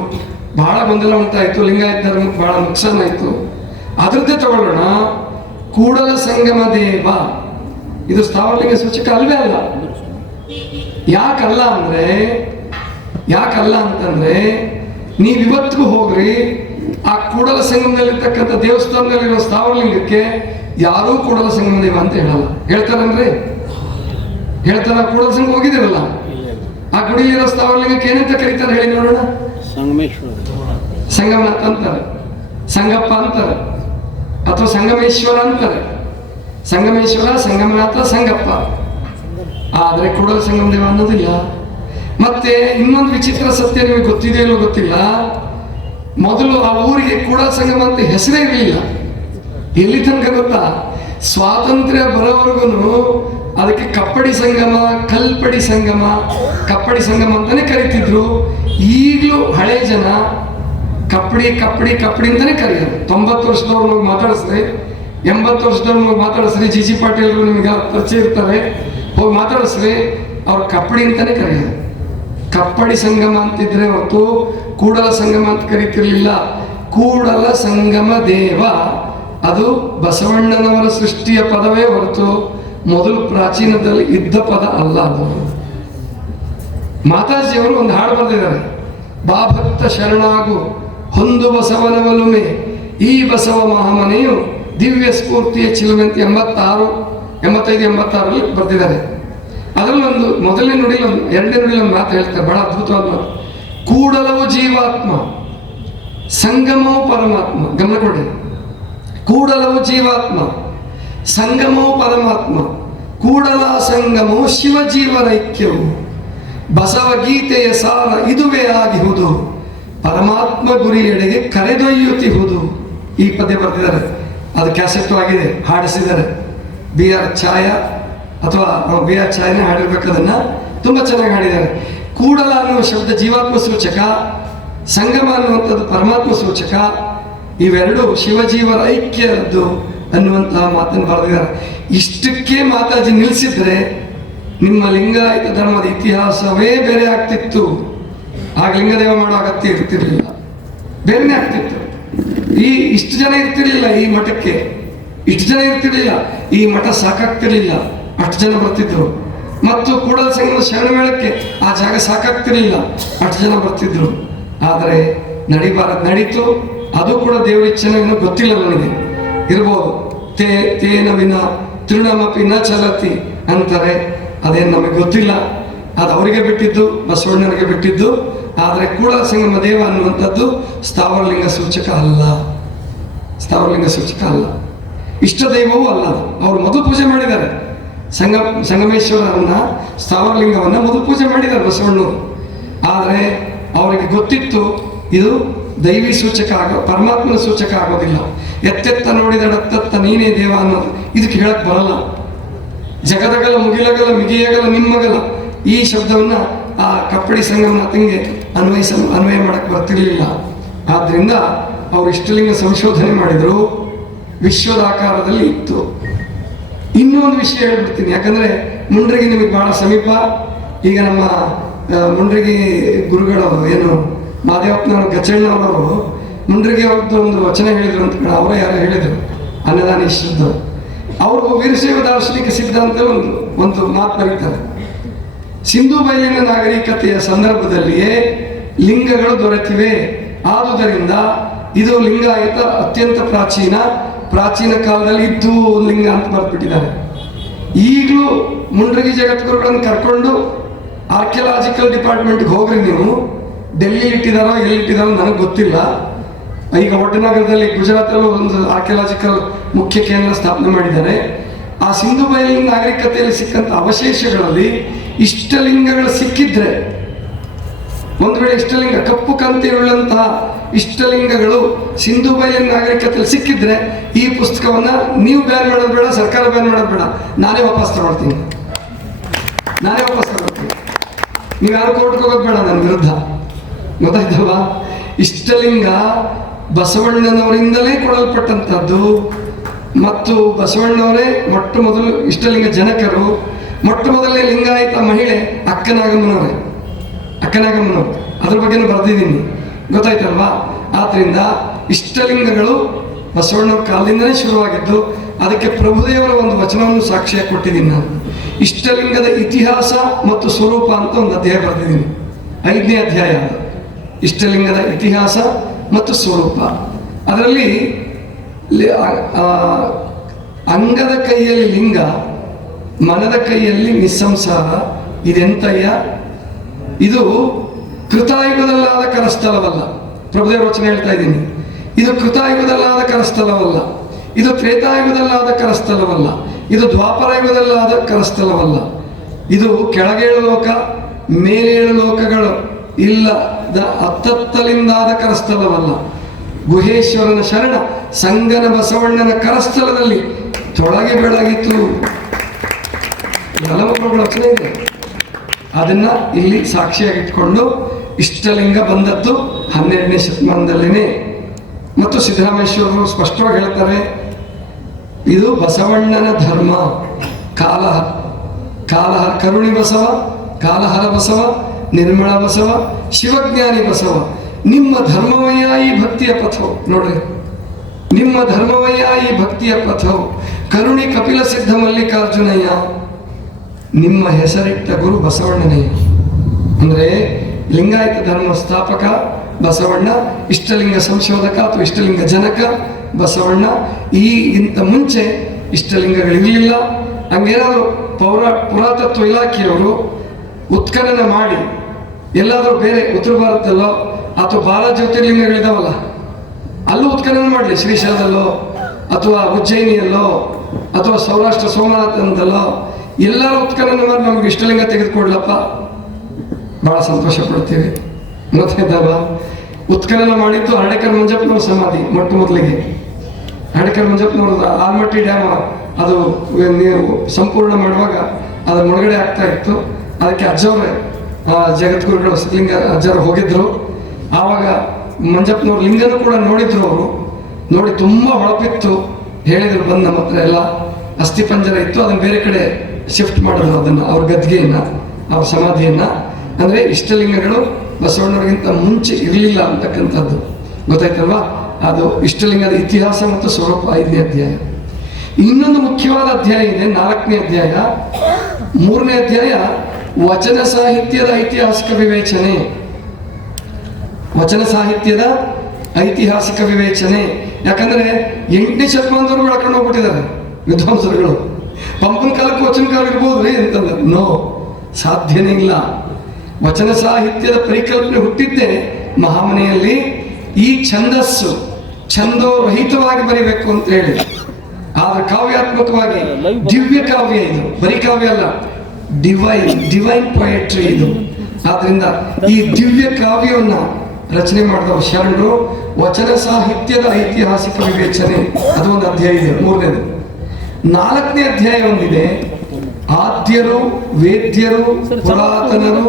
ಬಹಳ ಗೊಂದಲ ಉಂಟಾಯಿತು, ಲಿಂಗಾಯತ ಧರ್ಮಕ್ಕೆ ಬಹಳ ನುಕ್ಸಾನ್ ಆಯಿತು. ಅದ್ರದ್ದೇ ತಗೊಳ್ಳೋಣ. ಕೂಡಲ ಸಂಗಮ ದೇವ, ಇದು ಸ್ಥಾವರಲಿಂಗ ಸೂಚಕ ಅಲ್ವೇ ಅಲ್ಲ. ಯಾಕಲ್ಲ ಅಂತಂದ್ರೆ ನೀವಿವತ್ತಿಗೂ ಹೋಗ್ರಿ, ಆ ಕೂಡಲ ಸಂಗಮದಲ್ಲಿರ್ತಕ್ಕಂಥ ದೇವಸ್ಥಾನದಲ್ಲಿರೋ ಸ್ಥಾವರಲಿಂಗಕ್ಕೆ ಯಾರೂ ಕೂಡಲ ಸಂಗಮ ದೇವ ಅಂತ ಹೇಳಲ್ಲ. ಹೇಳ್ತಾರನ್ರಿ? ಹೇಳ್ತಾರ? ಕೂಡಲ ಸಂಗಮ ಹೋಗಿದ್ದೀರಲ್ಲ, ಆ ಗುಡಿಲಿರೋ ಸ್ಥಾವರಲಿಂಗಕ್ಕೆ ಏನಂತ ಕರೀತಾರೆ ಹೇಳಿ ನೋಡೋಣ? ಸಂಗಮನಾಥ ಅಂತಾರೆ, ಸಂಗಪ್ಪ ಅಂತಾರೆ, ಅಥವಾ ಸಂಗಮೇಶ್ವರ ಅಂತಾರೆ. ಸಂಗಮೇಶ್ವರ, ಸಂಗಮನಾಥ, ಸಂಗಪ್ಪ. ಆದರೆ ಕೂಡಲ ಸಂಗಮ ದೇವ ಅನ್ನೋದಿಲ್ಲ. ಮತ್ತೆ ಇನ್ನೊಂದು ವಿಚಿತ್ರ ಸತ್ಯ ನಿಮಗೆ ಗೊತ್ತಿದೆಯೋ ಗೊತ್ತಿಲ್ಲ, ಮೊದಲು ಆ ಊರಿಗೆ ಕೂಡಲ ಸಂಗಮ ಅಂತ ಹೆಸರೇ ಇರಲಿಲ್ಲ. ಎಲ್ಲಿ ತನಕ ಗೊತ್ತಾ? ಸ್ವಾತಂತ್ರ್ಯ ಬರೋವರೆಗೂ ಅದಕ್ಕೆ ಕಪ್ಪಡಿ ಸಂಗಮ, ಕಲ್ಪಡಿ ಸಂಗಮ, ಕಪ್ಪಡಿ ಸಂಗಮ ಅಂತಾನೆ ಕರಿತಿದ್ರು. ಈಗಲೂ ಹಳೆ ಜನ ಕಪ್ಪಡಿ ಕಪ್ಪಡಿ ಕಪ್ಪಡಿ ಅಂತಾನೆ ಕರೆಯೋದು. 90 ವರ್ಷದವ್ರು ಮಾತಾಡಿಸ್ರಿ, 80 ವರ್ಷದವ್ರು ಮಾತಾಡಿಸ್ರಿ, ಜಿ ಪಾಟೀಲ್ರು ನಿಮಗೆ ಪರಿಚಯ ಇರ್ತಾರೆ, ಹೋಗಿ ಮಾತಾಡಿಸ್ರಿ, ಅವ್ರು ಕಪ್ಪಡಿ ಅಂತಾನೆ ಕರೆಯೋದು. ಕಪ್ಪಡಿ ಸಂಗಮ ಅಂತಿದ್ರೆ ಹೊರತು ಕೂಡಲ ಸಂಗಮ ಅಂತ ಕರೀತಿರ್ಲಿಲ್ಲ. ಕೂಡಲ ಸಂಗಮ ದೇವ ಅದು ಬಸವಣ್ಣನವರ ಸೃಷ್ಟಿಯ ಪದವೇ ಹೊರತು ಮೊದಲು ಪ್ರಾಚೀನದಲ್ಲಿ ಇದ್ದ ಪದ ಅಲ್ಲ. ಅದು ಮಾತಾಜಿಯವರು ಒಂದು ಹಾಡು ಬರೆದಿದ್ದಾರೆ, ಬಾ ಭಕ್ತ ಶರಣಾಗು ಹೊಂದು ಬಸವನ ಒಲುಮೆ, ಈ ಬಸವ ಮಹಾಮನೆಯು ದಿವ್ಯ ಸ್ಫೂರ್ತಿಯ ಚಿಲುಮೆ ಅಂತ 85-86ರಲ್ಲಿ ಬರೆದಿದ್ದಾರೆ. ಅದರಲ್ಲಿ ಒಂದು ಮೊದಲನೇ ನುಡಿಲಿ ಒಂದು, ಎರಡನೇ ನುಡಿಲಿ ಒಂದು ಮಾತು ಹೇಳ್ತಾರೆ, ಬಹಳ ಅದ್ಭುತವಾದ ಮಾತು. ಕೂಡಲವು ಜೀವಾತ್ಮ, ಸಂಗಮವು ಪರಮಾತ್ಮ. ಗಮನ ಕೊಡಿ. ಕೂಡಲವು ಜೀವಾತ್ಮ, ಸಂಗಮವು ಪರಮಾತ್ಮ, ಕೂಡಲ ಸಂಗಮವು ಶಿವಜೀವನೈಕ್ಯವು, ಬಸವಗೀತೆಯ ಸಾರ ಇದುವೇ ಆಗಿಹುದು, ಪರಮಾತ್ಮ ಗುರಿಯೆಡೆಗೆ ಕರೆದೊಯ್ಯುತ್ತಿಹುದು. ಈ ಪದ್ಯ ಬರೆದಿದ್ದಾರೆ, ಅದು ಕ್ಯಾಸೆಟ್ಟು ಆಗಿದೆ, ಹಾಡಿಸಿದ್ದಾರೆ. BR ಛಾಯಾ ಅಥವಾ BR ಛಾಯನೇ ಹಾಡಿರ್ಬೇಕು, ಅದನ್ನ ತುಂಬಾ ಚೆನ್ನಾಗಿ ಹಾಡಿದ್ದಾರೆ. ಕೂಡಲ ಅನ್ನುವ ಶಬ್ದ ಜೀವಾತ್ಮ ಸೂಚಕ, ಸಂಗಮ ಅನ್ನುವಂಥದ್ದು ಪರಮಾತ್ಮ ಸೂಚಕ. ಇವೆರಡು ಶಿವಜೀವರ ಐಕ್ಯದ್ದು ಅನ್ನುವಂತಹ ಮಾತನ್ನು ಬರೆದಿದ್ದಾರೆ. ಇಷ್ಟಕ್ಕೆ ಮಾತಾಜಿ ನಿಲ್ಲಿಸಿದ್ರೆ ನಿಮ್ಮ ಲಿಂಗಾಯತ ಧರ್ಮದ ಇತಿಹಾಸವೇ ಬೇರೆ ಆಗ್ತಿತ್ತು. ಆಗ ಲಿಂಗದೇವ ಮಾಡೋ ಅಗತ್ಯ ಇರ್ತಿರ್ಲಿಲ್ಲ, ಬೇರೆನೇ ಆಗ್ತಿತ್ತು. ಇಷ್ಟು ಜನ ಇರ್ತಿರ್ಲಿಲ್ಲ ಈ ಮಠಕ್ಕೆ, ಇಷ್ಟು ಜನ ಇರ್ತಿರ್ಲಿಲ್ಲ, ಈ ಮಠ ಸಾಕಾಗ್ತಿರ್ಲಿಲ್ಲ, ಅಷ್ಟು ಜನ ಬರ್ತಿದ್ರು. ಮತ್ತು ಕೂಡಲ ಸಂಗಮದ ಶರಣ ಮೇಳಕ್ಕೆ ಆ ಜಾಗ ಸಾಕಾಗ್ತಿರ್ಲಿಲ್ಲ, ಅಷ್ಟು ಜನ ಬರ್ತಿದ್ರು. ಆದರೆ ನಡೀತು. ಅದು ಕೂಡ ದೇವರ ಇಚ್ಛೆನ ಏನೋ ಗೊತ್ತಿಲ್ಲ ನನಗೆ, ಇರ್ಬೋದು. ತೇನ ವಿನ ತೃಣಮಪಿ ನ ಚಲತಿ ಅಂತಾರೆ, ಅದೇನು ನಮಗೆ ಗೊತ್ತಿಲ್ಲ. ಅದು ಅವರಿಗೆ ಬಿಟ್ಟಿದ್ದು, ಬಸವಣ್ಣನಿಗೆ ಬಿಟ್ಟಿದ್ದು. ಆದರೆ ಕೂಡಲ ಸಂಗಮ ದೇವ ಅನ್ನುವಂಥದ್ದು ಸ್ಥಾವರಲಿಂಗ ಸೂಚಕ ಅಲ್ಲ, ಸ್ಥಾವರಲಿಂಗ ಸೂಚಕ ಅಲ್ಲ, ಇಷ್ಟ ದೈವವೂ ಅಲ್ಲ. ಅದು ಅವರು ಮೊದಲು ಪೂಜೆ ಮಾಡಿದ್ದಾರೆ, ಸಂಗಮೇಶ್ವರರನ್ನ, ಸ್ಥಾವರಲಿಂಗವನ್ನ ಮೊದಲು ಪೂಜೆ ಮಾಡಿದ್ದಾರೆ ಬಸವಣ್ಣವರು. ಆದರೆ ಅವರಿಗೆ ಗೊತ್ತಿತ್ತು ಇದು ದೈವಿ ಸೂಚಕ ಪರಮಾತ್ಮನ ಸೂಚಕ ಆಗೋದಿಲ್ಲ. ಎತ್ತೆತ್ತ ನೋಡಿದಡತ್ತತ್ತ ನೀನೇ ದೇವ ಅನ್ನೋದು ಇದಕ್ಕೆ ಹೇಳಕ್ ಬರಲ್ಲ. ಜಗದಗಲ ಮುಗಿಲಗಲ ಮಿಗಿಯಗಲ ನಿಮ್ಮಗಲ ಈ ಶಬ್ದವನ್ನ ಆ ಕಪ್ಪಡಿ ಸಂಗಮನಾಥಂಗೆ ಅನ್ವಯ ಮಾಡಕ್ ಬರ್ತಿರ್ಲಿಲ್ಲ. ಆದ್ರಿಂದ ಅವರು ಇಷ್ಟಲಿಂಗ ಸಂಶೋಧನೆ ಮಾಡಿದ್ರು, ವಿಶ್ವದ ಆಕಾರದಲ್ಲಿ ಇತ್ತು. ಇನ್ನೂ ಒಂದು ವಿಷಯ ಹೇಳ್ಬಿಡ್ತೀನಿ, ಯಾಕಂದ್ರೆ ಮುಂಡ್ರಿಗೆ ನಿಮಗೆ ಬಹಳ ಸಮೀಪ. ಈಗ ನಮ್ಮ ಮುಂಡ್ರಿಗೆ ಗುರುಗಳು ಏನು ಮಾದೇವಪ್ಪನವರು ಗಚಣ್ಣವರವರು ಮುಂಡ್ರಿಗೆ ಅವ್ರದ್ದು ಒಂದು ವಚನ ಹೇಳಿದ್ರು ಅಂತ ಅವರೇ ಯಾರೋ ಹೇಳಿದರು, ಅನ್ನದಾನ ಇಷ್ಟದ್ದು. ಅವರು ವೀರಶೈವ ದಾರ್ಶನಿಕ ಸಿದ್ಧಾಂತ ಒಂದು ಮಾತು ಬರೀತಾರೆ. ಸಿಂಧೂ ಬಯಲಿನ ನಾಗರಿಕತೆಯ ಸಂದರ್ಭದಲ್ಲಿಯೇ ಲಿಂಗಗಳು ದೊರೆತಿವೆ, ಆದುದರಿಂದ ಇದು ಲಿಂಗಾಯತ ಅತ್ಯಂತ ಪ್ರಾಚೀನ ಕಾಲದಲ್ಲಿ ಇದ್ದು ಲಿಂಗ ಅಂತ ಬರ್ಬಿಟ್ಟಿದ್ದಾರೆ. ಈಗಲೂ ಮುಂಡ್ರಗಿ ಜಗದ್ಗುರುಗಳನ್ನು ಕರ್ಕೊಂಡು ಆರ್ಕಿಯಾಲಜಿಕಲ್ ಡಿಪಾರ್ಟ್ಮೆಂಟ್ಗೆ ಹೋಗ್ರಿ ನೀವು, ಡೆಲ್ಲಿ ಇಟ್ಟಿದಾರೋ ಎಲ್ಲಿಟ್ಟಿದಾರೋ ನನಗೆ ಗೊತ್ತಿಲ್ಲ. ಈಗ ಒಡ್ಡನಗರದಲ್ಲಿ ಗುಜರಾತಲ್ಲೂ ಒಂದು ಆರ್ಕಿಯಾಲಜಿಕಲ್ ಮುಖ್ಯ ಕೇಂದ್ರ ಸ್ಥಾಪನೆ ಮಾಡಿದ್ದಾರೆ. ಆ ಸಿಂಧು ಬಯಲಿನ ನಾಗರಿಕತೆಯಲ್ಲಿ ಸಿಕ್ಕಂಥ ಅವಶೇಷಗಳಲ್ಲಿ ಇಷ್ಟಲಿಂಗಗಳು ಸಿಕ್ಕಿದ್ರೆ, ಒಂದು ವೇಳೆ ಇಷ್ಟಲಿಂಗ ಕಪ್ಪು ಕಂತೆ ಉಳ್ಳಂತಹ ಇಷ್ಟಲಿಂಗಗಳು ಸಿಂಧು ಬಯಲಿನ ನಾಗರಿಕತೆಯಲ್ಲಿ ಸಿಕ್ಕಿದ್ರೆ ಈ ಪುಸ್ತಕವನ್ನ ನೀವು ಬ್ಯಾನ್ ಮಾಡೋದು ಬೇಡ, ಸರ್ಕಾರ ಬ್ಯಾನ್ ಮಾಡೋದು ಬೇಡ, ನಾನೇ ವಾಪಸ್ ತಗೊಳ್ತೀನಿ. ನೀವು ಯಾರು ಕೋರ್ಟ್ಗೆ ಹೋಗೋದು ಬೇಡ ನನ್ನ ವಿರುದ್ಧ, ಗೊತ್ತಾಯ್ತಲ್ವಾ? ಇಷ್ಟಲಿಂಗ ಬಸವಣ್ಣನವರಿಂದಲೇ ಕೊಡಲ್ಪಟ್ಟಂಥದ್ದು ಮತ್ತು ಬಸವಣ್ಣವರೇ ಮೊಟ್ಟ ಮೊದಲು ಇಷ್ಟಲಿಂಗ ಜನಕರು. ಮೊಟ್ಟ ಮೊದಲನೇ ಲಿಂಗಾಯತ ಮಹಿಳೆ ಅಕ್ಕನಾಗಮ್ಮನವರೇ, ಅದ್ರ ಬಗ್ಗೆನೂ ಬರೆದಿದ್ದೀನಿ, ಗೊತ್ತಾಯ್ತಲ್ವಾ? ಆದ್ರಿಂದ ಇಷ್ಟಲಿಂಗಗಳು ಬಸವಣ್ಣವ್ರ ಕಾಲದಿಂದಲೇ ಶುರುವಾಗಿದ್ದು, ಅದಕ್ಕೆ ಪ್ರಭುದೇವರ ಒಂದು ವಚನವನ್ನು ಸಾಕ್ಷಿಯಾಗಿ ಕೊಟ್ಟಿದ್ದೀನಿ ನಾನು. ಇಷ್ಟಲಿಂಗದ ಇತಿಹಾಸ ಮತ್ತು ಸ್ವರೂಪ ಅಂತ ಒಂದು ಅಧ್ಯಾಯ ಬರೆದಿದ್ದೀನಿ, 5ನೇ ಅಧ್ಯಾಯ ಅದು, ಇಷ್ಟಲಿಂಗದ ಇತಿಹಾಸ ಮತ್ತು ಸ್ವರೂಪ. ಅದರಲ್ಲಿ ಅಂಗದ ಕೈಯಲ್ಲಿ ಲಿಂಗ, ಮನದ ಕೈಯಲ್ಲಿ ನಿಸ್ಸಂಸಾರ, ಇದೆಂತಯ್ಯ? ಇದು ಕೃತಾಯುಗದಲ್ಲಾದ ಕರಸ್ಥಲವಲ್ಲ. ಪ್ರಭುದೇವ ವಚನ ಹೇಳ್ತಾ ಇದ್ದೀನಿ. ಇದು ಕೃತಾಯುಗದಲ್ಲಾದ ಕರಸ್ಥಲವಲ್ಲ, ಇದು ತ್ರೇತಾಯುಗದಲ್ಲಾದ ಕರಸ್ಥಲವಲ್ಲ, ಇದು ದ್ವಾಪರಯುಗದಲ್ಲಾದ ಕರಸ್ಥಲವಲ್ಲ. ಇದು ಕೆಳಗೇಳು ಲೋಕ ಮೇಲೇಳು ಲೋಕಗಳು ಇಲ್ಲದ ಅತ್ತತ್ತಲಿಂದಾದ ಕರಸ್ಥಲವಲ್ಲ. ಗುಹೇಶ್ವರನ ಶರಣ ಸಂಗನ ಬಸವಣ್ಣನ ಕರಸ್ಥಲದಲ್ಲಿ ತೊಳಗೆ ಬೆಳಗಿತು. ಹಲವು ವಚನ ಇದೆ, ಅದನ್ನ ಇಲ್ಲಿ ಸಾಕ್ಷಿಯಾಗಿಟ್ಕೊಂಡು ಇಷ್ಟಲಿಂಗ ಬಂದದ್ದು 12ನೇ ಶತಮಾನದಲ್ಲಿನೇ. ಮತ್ತು ಸಿದ್ದರಾಮೇಶ್ವರರು ಸ್ಪಷ್ಟವಾಗಿ ಹೇಳ್ತಾರೆ, ಇದು ಬಸವಣ್ಣನ ಧರ್ಮ. ಕಾಲಹರ ಕರುಣಿ ಬಸವ, ಕಾಲಹರ ಬಸವ, ನಿರ್ಮಳ ಬಸವ, ಶಿವಜ್ಞಾನಿ ಬಸವ, ನಿಮ್ಮ ಧರ್ಮವಯ್ಯ ಈ ಭಕ್ತಿಯ ಪಥವು. ನೋಡ್ರಿ, ನಿಮ್ಮ ಧರ್ಮವಯ್ಯ ಈ ಭಕ್ತಿಯ ಪಥವು, ಕರುಣಿ ಕಪಿಲ ಸಿದ್ಧ ಮಲ್ಲಿಕಾರ್ಜುನಯ್ಯ, ನಿಮ್ಮ ಹೆಸರಿಟ್ಟ ಗುರು ಬಸವಣ್ಣನಯ್ಯ. ಅಂದ್ರೆ ಲಿಂಗಾಯತ ಧರ್ಮ ಸ್ಥಾಪಕ ಬಸವಣ್ಣ, ಇಷ್ಟಲಿಂಗ ಸಂಶೋಧಕ ಅಥವಾ ಇಷ್ಟಲಿಂಗ ಜನಕ ಬಸವಣ್ಣ. ಇಂಥ ಮುಂಚೆ ಇಷ್ಟಲಿಂಗಗಳಿರಲಿಲ್ಲ. ಹಂಗೇನಾದರೂ ಪುರಾತತ್ವ ಇಲಾಖೆಯವರು ಉತ್ಖನನ ಮಾಡಿ ಎಲ್ಲಾದರೂ ಬೇರೆ ಉತ್ತರ ಭಾರತದಲ್ಲೋ ಅಥವಾ 12 ಜ್ಯೋತಿರ್ಲಿಂಗಗಳಿದಾವಲ್ಲ ಅಲ್ಲೂ ಉತ್ಖನನ ಮಾಡಲಿ, ಶ್ರೀಶೈಲದಲ್ಲೋ ಅಥವಾ ಉಜ್ಜಯಿನಿಯಲ್ಲೋ ಅಥವಾ ಸೌರಾಷ್ಟ್ರ ಸೋಮನಾಥನದಲ್ಲೋ ಎಲ್ಲರೂ ಉತ್ಖನನ ಮಾಡಿ ನಮ್ಗೆ ಇಷ್ಟಲಿಂಗ ತೆಗೆದುಕೊಡ್ಲಪ್ಪ, ಬಹಳ ಸಂತೋಷ ಪಡ್ತೀವಿ. ಗೊತ್ತಾಯ್ತಲ್ವಾ? ಉತ್ಖನನ ಮಾಡಿದ್ದು ಹರ್ಡೇಕರ್ ಮಂಜಪ್ಪನವ್ರ ಸಮಾಧಿ. ಮೊಟ್ಟ ಮೊದಲಿಗೆ ಹರ್ಡೇಕರ್ ಮಂಜಪ್ಪನವ್ರ ಆಲ್ಮಟ್ಟಿ ಡ್ಯಾಮ್ ಅದು ನೀವು ಸಂಪೂರ್ಣ ಮಾಡುವಾಗ ಅದ್ರ ಮುಳುಗಡೆ ಆಗ್ತಾ ಇತ್ತು. ಅದಕ್ಕೆ ಅಜ್ಜವ್ರೆ ಜಗದ್ಗುರುಗಳು ಸಿದ್ಧಲಿಂಗ ಅಜ್ಜರು ಹೋಗಿದ್ರು. ಆವಾಗ ಮಂಜಪ್ಪನವ್ರ ಲಿಂಗನೂ ಕೂಡ ನೋಡಿದ್ರು. ಅವರು ನೋಡಿ ತುಂಬಾ ಹೊಳಪಿತ್ತು. ಹೇಳಿದ್ರು, ಬಂದು ನಮ್ಮ ಹತ್ರ ಎಲ್ಲ ಅಸ್ಥಿ ಪಂಜರ ಇತ್ತು, ಅದನ್ನ ಬೇರೆ ಕಡೆ ಶಿಫ್ಟ್ ಮಾಡಿದ್ರು, ಅದನ್ನ ಅವ್ರ ಗದ್ಗೆಯನ್ನ, ಅವ್ರ ಸಮಾಧಿಯನ್ನ. ಅಂದ್ರೆ ಇಷ್ಟಲಿಂಗಗಳು ಬಸವಣ್ಣವ್ರಿಗಿಂತ ಮುಂಚೆ ಇರಲಿಲ್ಲ ಅಂತಕ್ಕಂಥದ್ದು. ಗೊತ್ತಾಯ್ತಲ್ವಾ? ಅದು ಇಷ್ಟಲಿಂಗದ ಇತಿಹಾಸ ಮತ್ತು ಸ್ವರೂಪ 5ನೇ ಅಧ್ಯಾಯ. ಇನ್ನೊಂದು ಮುಖ್ಯವಾದ ಅಧ್ಯಾಯ ಇದೆ, 4ನೇ ಅಧ್ಯಾಯ. 3ನೇ ಅಧ್ಯಾಯ ವಚನ ಸಾಹಿತ್ಯದ ಐತಿಹಾಸಿಕ ವಿವೇಚನೆ. ವಚನ ಸಾಹಿತ್ಯದ ಐತಿಹಾಸಿಕ ವಿವೇಚನೆ. ಯಾಕಂದ್ರೆ 8ನೇ ಶತಮಾನದವರು ಬೆಳ್ಕೊಂಡು ಹೋಗ್ಬಿಟ್ಟಿದ್ದಾರೆ ವಿದ್ವಾಂಸರುಗಳು. ಪಂಪನ ಕಾಲಕ್ಕೂ ವಚನ ಕಾಲ ಇರ್ಬೋದ್ರಿ ಅಂತಂದ್ರೆ ನೋ, ಸಾಧ್ಯನೇ ಇಲ್ಲ. ವಚನ ಸಾಹಿತ್ಯದ ಪರಿಕಲ್ಪನೆ ಹುಟ್ಟಿದ್ದೇ ಮಹಾಮನೆಯಲ್ಲಿ. ಈ ಛಂದಸ್ಸು ಛಂದೋರಹಿತವಾಗಿ ಬರೀಬೇಕು ಅಂತ ಹೇಳಿ, ಆದ್ರೆ ಕಾವ್ಯಾತ್ಮಕವಾಗಿ ದಿವ್ಯ ಕಾವ್ಯ ಇದು, ಬರೀ ಕಾವ್ಯ ಅಲ್ಲ, ಡಿವೈನ್ ಪೊಯೆಟ್ರಿ ಇದು. ಆದ್ರಿಂದ ಈ ದಿವ್ಯ ಕಾವ್ಯವನ್ನ ರಚನೆ ಮಾಡಿದವರು ಶರಣರು. ವಚನ ಸಾಹಿತ್ಯದ ಐತಿಹಾಸಿಕ ವಿವೇಚನೆ ಅದು ಒಂದು ಅಧ್ಯಾಯ ಇದೆ, 3ನೇದು. 4ನೇ ಅಧ್ಯಾಯ ಒಂದಿದೆ, ಆದ್ಯರು, ವೇದ್ಯರು, ಪುರಾತನರು,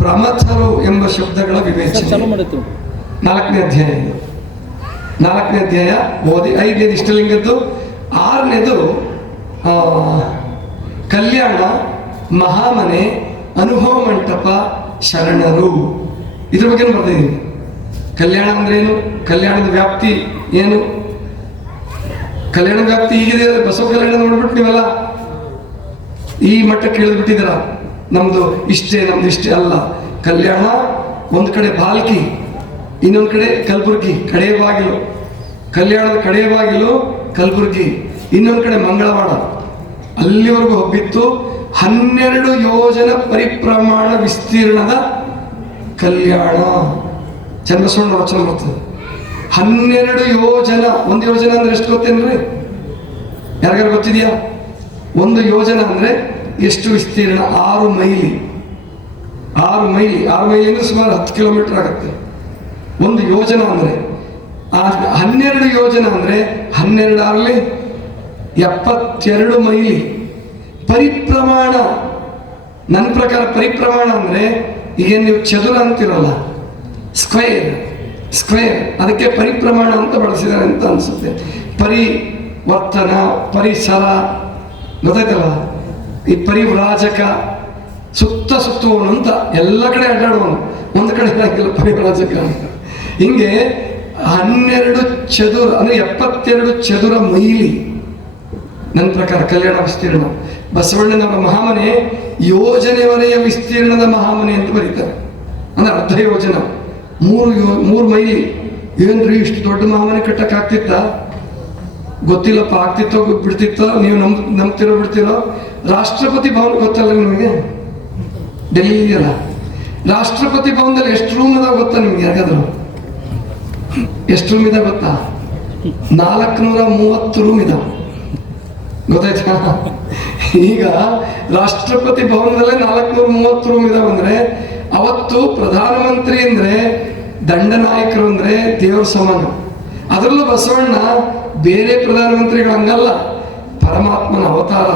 ಪ್ರಮಥರು ಎಂಬ ಶಬ್ದಗಳ ವಿವೇಚನೆ. 4ನೇ ಅಧ್ಯಾಯ ಇದು. 4ನೇ ಅಧ್ಯಾಯ ಓದಿ. 5ನೇದು ಇಷ್ಟಲಿಂಗದ್ದು. 6ನೇದು ಕಲ್ಯಾಣ, ಮಹಾಮನೆ, ಅನುಭವ ಮಂಟಪ, ಶರಣರು. ಇದ್ರ ಬಗ್ಗೆ ಬರ್ತಿದ್ದೀನಿ. ಕಲ್ಯಾಣ ಅಂದ್ರೆ ಏನು, ಕಲ್ಯಾಣದ ವ್ಯಾಪ್ತಿ ಏನು, ಕಲ್ಯಾಣದ ವ್ಯಾಪ್ತಿ ಹೀಗಿದೆ. ಬಸವ ಕಲ್ಯಾಣ ನೋಡ್ಬಿಟ್ಟು ನೀವೆಲ್ಲ ಈ ಮಟ್ಟಕ್ಕೆ ಇಳಿದ್ಬಿಟ್ಟಿದ್ದೀರ. ನಮ್ದು ಇಷ್ಟೇ, ನಮ್ದು ಇಷ್ಟೇ ಅಲ್ಲ. ಕಲ್ಯಾಣ ಒಂದ್ ಕಡೆ ಬಾಲ್ಕಿ, ಇನ್ನೊಂದು ಕಡೆ ಕಲಬುರ್ಗಿ ಕಡೆಯ ಬಾಗಿಲು. ಕಲ್ಯಾಣದ ಕಡೆಯ ಬಾಗಿಲು ಕಲಬುರ್ಗಿ, ಇನ್ನೊಂದು ಕಡೆ ಮಂಗಳವಾಡ. ಅಲ್ಲಿವರೆಗೂ ಹಬ್ಬಿತ್ತು. 12 ಯೋಜನ ಪರಿಪ್ರಮಾಣ ವಿಸ್ತೀರ್ಣದ ಕಲ್ಯಾಣ. ಚನ್ನಬಸವಣ್ಣ ವಚನ ಬರ್ತದೆ. 12 ಯೋಜನ. ಒಂದು ಯೋಜನ ಅಂದ್ರೆ ಎಷ್ಟು ಗೊತ್ತೇನ್ರಿ? ಯಾರಿಗಾರು ಗೊತ್ತಿದೆಯಾ? ಒಂದು ಯೋಜನ ಅಂದ್ರೆ ಎಷ್ಟು ವಿಸ್ತೀರ್ಣ? 6 ಮೈಲಿ. 6 ಮೈಲಿ ಅಂದ್ರೆ ಸುಮಾರು 10 ಕಿಲೋಮೀಟರ್ ಆಗುತ್ತೆ ಒಂದು ಯೋಜನ ಅಂದ್ರೆ. 12 ಯೋಜನ ಅಂದ್ರೆ 12 ಆಗಲಿ 72 ಮೈಲಿ. ಪರಿಪ್ರಮಾಣ, ನನ್ನ ಪ್ರಕಾರ ಪರಿಪ್ರಮಾಣ ಅಂದ್ರೆ ಈಗ ನೀವು ಚದುರ ಅಂತಿರಲ್ಲ, ಸ್ಕ್ವೇರ್, ಅದಕ್ಕೆ ಪರಿಪ್ರಮಾಣ ಅಂತ ಬಳಸಿದ್ದಾರೆ ಅಂತ ಅನ್ಸುತ್ತೆ. ಪರಿವರ್ತನ, ಪರಿಸರ, ಗೊತ್ತಾಯ್ತಲ್ಲ, ಈ ಪರಿವ್ರಾಜಕ, ಸುತ್ತುವವನು ಅಂತ, ಎಲ್ಲ ಕಡೆ ಅಡ್ಡಾಡುವನು, ಒಂದು ಕಡೆ ಆಗಿಲ್ಲ ಪರಿವ್ರಾಜಕ ಅಂತ. ಹಿಂಗೆ 12 ಚದುರ ಅಂದ್ರೆ 72 ಚದುರ ಮೈಲಿ ನನ್ನ ಪ್ರಕಾರ ಕಲ್ಯಾಣ ವಿಸ್ತೀರ್ಣ. ಬಸವಣ್ಣನವರ ಮಹಾಮನೆ ಯೋಜನೆವರೆಯ ವಿಸ್ತೀರ್ಣದ ಮಹಾಮನೆ ಅಂತ ಬರೀತಾರೆ. ಅಂದ್ರೆ ಅರ್ಧ ಯೋಜನ, 3 ಮೈಲಿ. ಏನ್ರಿ ಇಷ್ಟು ದೊಡ್ಡ ಮಹಾಮನೆ ಕಟ್ಟಕ್ ಆಗ್ತಿತ್ತ? ಗೊತ್ತಿಲ್ಲಪ್ಪ, ಆಗ್ತಿತ್ತೋ ಬಿಡ್ತಿತ್ತೋ, ನೀವು ನಂಬ್ತಿರೋ ಬಿಡ್ತಿರೋ. ರಾಷ್ಟ್ರಪತಿ ಭವನ ಗೊತ್ತಲ್ಲ ನಿಮಗೆ? ಡೆಲ್ಲಿ ಅಲ್ಲ, ರಾಷ್ಟ್ರಪತಿ ಭವನದಲ್ಲಿ ಎಷ್ಟು ರೂಮ್ ಅದಾವ ಗೊತ್ತಾ ನಿಮ್ಗೆ? ಯಾಕಾದ್ರು ಎಷ್ಟು ರೂಮ್ ಇದಾವೆ ಗೊತ್ತಾ? 430 ರೂಮ್ ಇದಾವೆ, ಗೊತ್ತಾಯ್ತಾ? ಈಗ ರಾಷ್ಟ್ರಪತಿ ಭವನದಲ್ಲೇ 430 ರೂಮ್ ಇದಾವೆ ಅಂದ್ರೆ, ಅವತ್ತು ಪ್ರಧಾನಮಂತ್ರಿ ಅಂದ್ರೆ, ದಂಡನಾಯಕರು ಅಂದ್ರೆ ದೇವ್ರ ಸಮಾನ. ಅದರಲ್ಲೂ ಬಸವಣ್ಣ ಬೇರೆ ಪ್ರಧಾನಮಂತ್ರಿಗಳು ಹಂಗಲ್ಲ, ಪರಮಾತ್ಮನ ಅವತಾರ,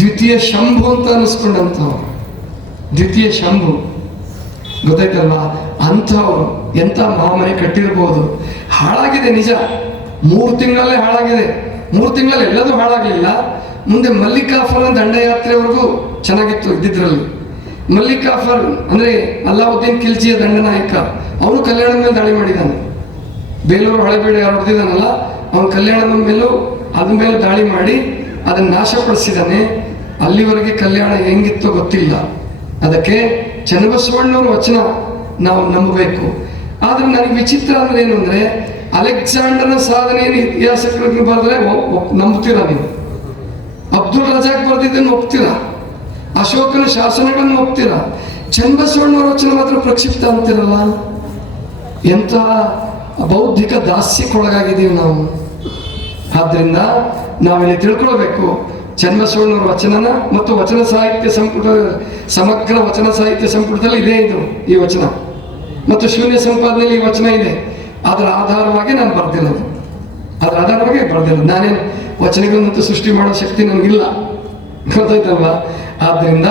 ದ್ವಿತೀಯ ಶಂಭು ಅಂತ ಅನಿಸ್ಕೊಂಡಂತ, ದ್ವಿತೀಯ ಶಂಭು, ಗೊತ್ತಾಯ್ತಲ್ವಾ? ಅಂಥವ್ರು ಎಂಥ ಮಹಾಮನೆ ಕಟ್ಟಿರ್ಬೋದು. ಹಾಳಾಗಿದೆ ನಿಜ, 3 ತಿಂಗಳಲ್ಲೇ ಹಾಳಾಗಿದೆ. 3 ತಿಂಗಳಲ್ಲಿ ಎಲ್ಲದೂ ಹಾಳಾಗಲಿಲ್ಲ. ಮುಂದೆ ಮಲ್ಲಿಕಾಫರ್ ದಂಡಯಾತ್ರೆವರೆಗೂ ಚೆನ್ನಾಗಿತ್ತು ಇದ್ದಿದ್ರಲ್ಲಿ. ಮಲ್ಲಿಕಾಫರ್ ಅಂದ್ರೆ ಅಲ್ಲಾವುದ್ದೀನ್ ಖಿಲ್ಜಿಯ ದಂಡನಾಯಕ, ಅವನು ಕಲ್ಯಾಣದ ಮೇಲೆ ದಾಳಿ ಮಾಡಿದ್ದಾನೆ. ಬೇಲೂರು ಹಳೆಬೀಡು ಯಾರು ಹೊಡೆದಿದ್ದಾನಲ್ಲ, ಅವನು ಕಲ್ಯಾಣದ ಮೇಲೂ ಅದ್ರ ಮೇಲೆ ದಾಳಿ ಮಾಡಿ ಅದನ್ನು ನಾಶಪಡಿಸಿದ್ದಾನೆ. ಅಲ್ಲಿವರೆಗೆ ಕಲ್ಯಾಣ ಹೆಂಗಿತ್ತೋ ಗೊತ್ತಿಲ್ಲ. ಅದಕ್ಕೆ ಚನ್ನಬಸವಣ್ಣವ್ರ ವಚನ ನಾವು ನಂಬಬೇಕು. ಆದ್ರೆ ನನಗೆ ವಿಚಿತ್ರ ಅಂದ್ರೆ ಏನು ಅಂದ್ರೆ, ಅಲೆಕ್ಸಾಂಡರ್ನ ಸಾಧನೆಯನ್ನು ಇತಿಹಾಸಕರಿಗೆ ಬರೆದ್ರೆ ನಂಬುತ್ತೀರಾ ನೀವು? ಅಬ್ದುಲ್ ರಜಾಕ್ ಬರೆದಿದ್ದನ್ನು ಒಪ್ತೀರಾ? ಅಶೋಕನ ಶಾಸನಗಳನ್ನು ಒಪ್ತೀರಾ? ಚನ್ನಬಸವಣ್ಣವ್ರ ವಚನ ಮಾತ್ರ ಪ್ರಕ್ಷಿಪ್ತ ಅಂತಿರಲ್ಲ. ಎಂಥ ಬೌದ್ಧಿಕ ದಾಸ್ಯಕ್ಕೊಳಗಾಗಿದ್ದೀವಿ ನಾವು. ಆದ್ರಿಂದ ನಾವಿಲ್ಲಿ ತಿಳ್ಕೊಳ್ಬೇಕು, ಚನ್ನಬಸವಣ್ಣವ್ರ ವಚನನ ಮತ್ತು ವಚನ ಸಾಹಿತ್ಯ ಸಂಪುಟ, ಸಮಗ್ರ ವಚನ ಸಾಹಿತ್ಯ ಸಂಪುಟದಲ್ಲಿ ಇದೆ ಇದು ಈ ವಚನ, ಮತ್ತು ಶೂನ್ಯ ಸಂಪಾದನೆಯಲ್ಲಿ ಈ ವಚನ ಇದೆ. ಅದರ ಆಧಾರವಾಗಿ ನಾನು ಬರ್ದಿರೋದು, ಅದರ ಆಧಾರವಾಗಿ ಬರ್ದಿರೋದು. ನಾನೇನು ವಚನಗಳನ್ನಂತೂ ಸೃಷ್ಟಿ ಮಾಡೋ ಶಕ್ತಿ ನನಗಿಲ್ಲ, ಗೊತ್ತಾಯ್ತಲ್ವಾ? ಆದ್ದರಿಂದ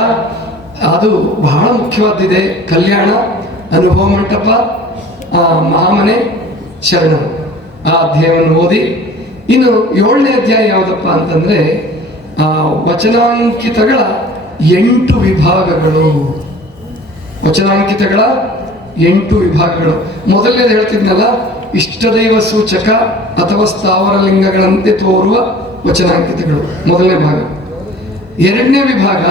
ಅದು ಬಹಳ ಮುಖ್ಯವಾದಿದೆ. ಕಲ್ಯಾಣ, ಅನುಭವ ಮಂಟಪ, ಮಹಾಮನೆ, ಶರಣರು, ಆ ಅಧ್ಯಾಯವನ್ನು ಓದಿ. ಇನ್ನು 7ನೇ ಅಧ್ಯಾಯ ಯಾವುದಪ್ಪ ಅಂತಂದ್ರೆ, ವಚನಾಂಕಿತಗಳ 8 ವಿಭಾಗಗಳು. ವಚನಾಂಕಿತಗಳ 8 ವಿಭಾಗಗಳು. ಮೊದಲನೇದು ಹೇಳ್ತಿದ್ನಲ್ಲ, ಇಷ್ಟದೈವ ಸೂಚಕ ಅಥವಾ ಸ್ಥಾವರ ಲಿಂಗಗಳಂತೆ ತೋರುವ ವಚನಾಂಕಿತಗಳು, ಮೊದಲನೇ ಭಾಗ. 2ನೇ ವಿಭಾಗ